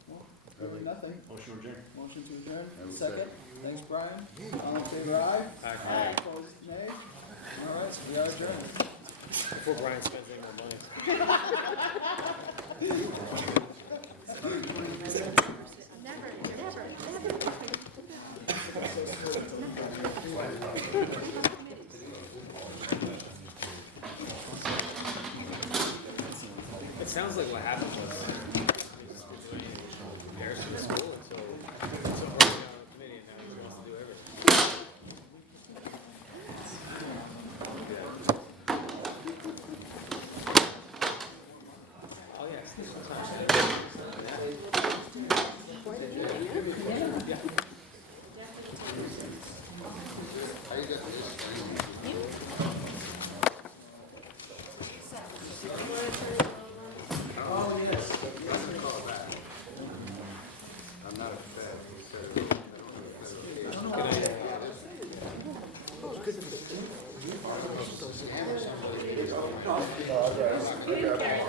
Well, really nothing. Motion adjourned. Motion to adjourn, I will second. Thanks, Brian. All in favor, aye? Aye. Opposed, nay? All right, so we are adjourned. Before Brian spends any more money. It sounds like what happened was embarrassed in school until early on in the committee, and now he wants to do everything. Oh, yes, that's a call back. I'm not a fan.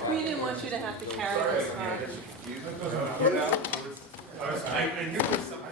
We didn't want you to have to carry this far. I knew there was something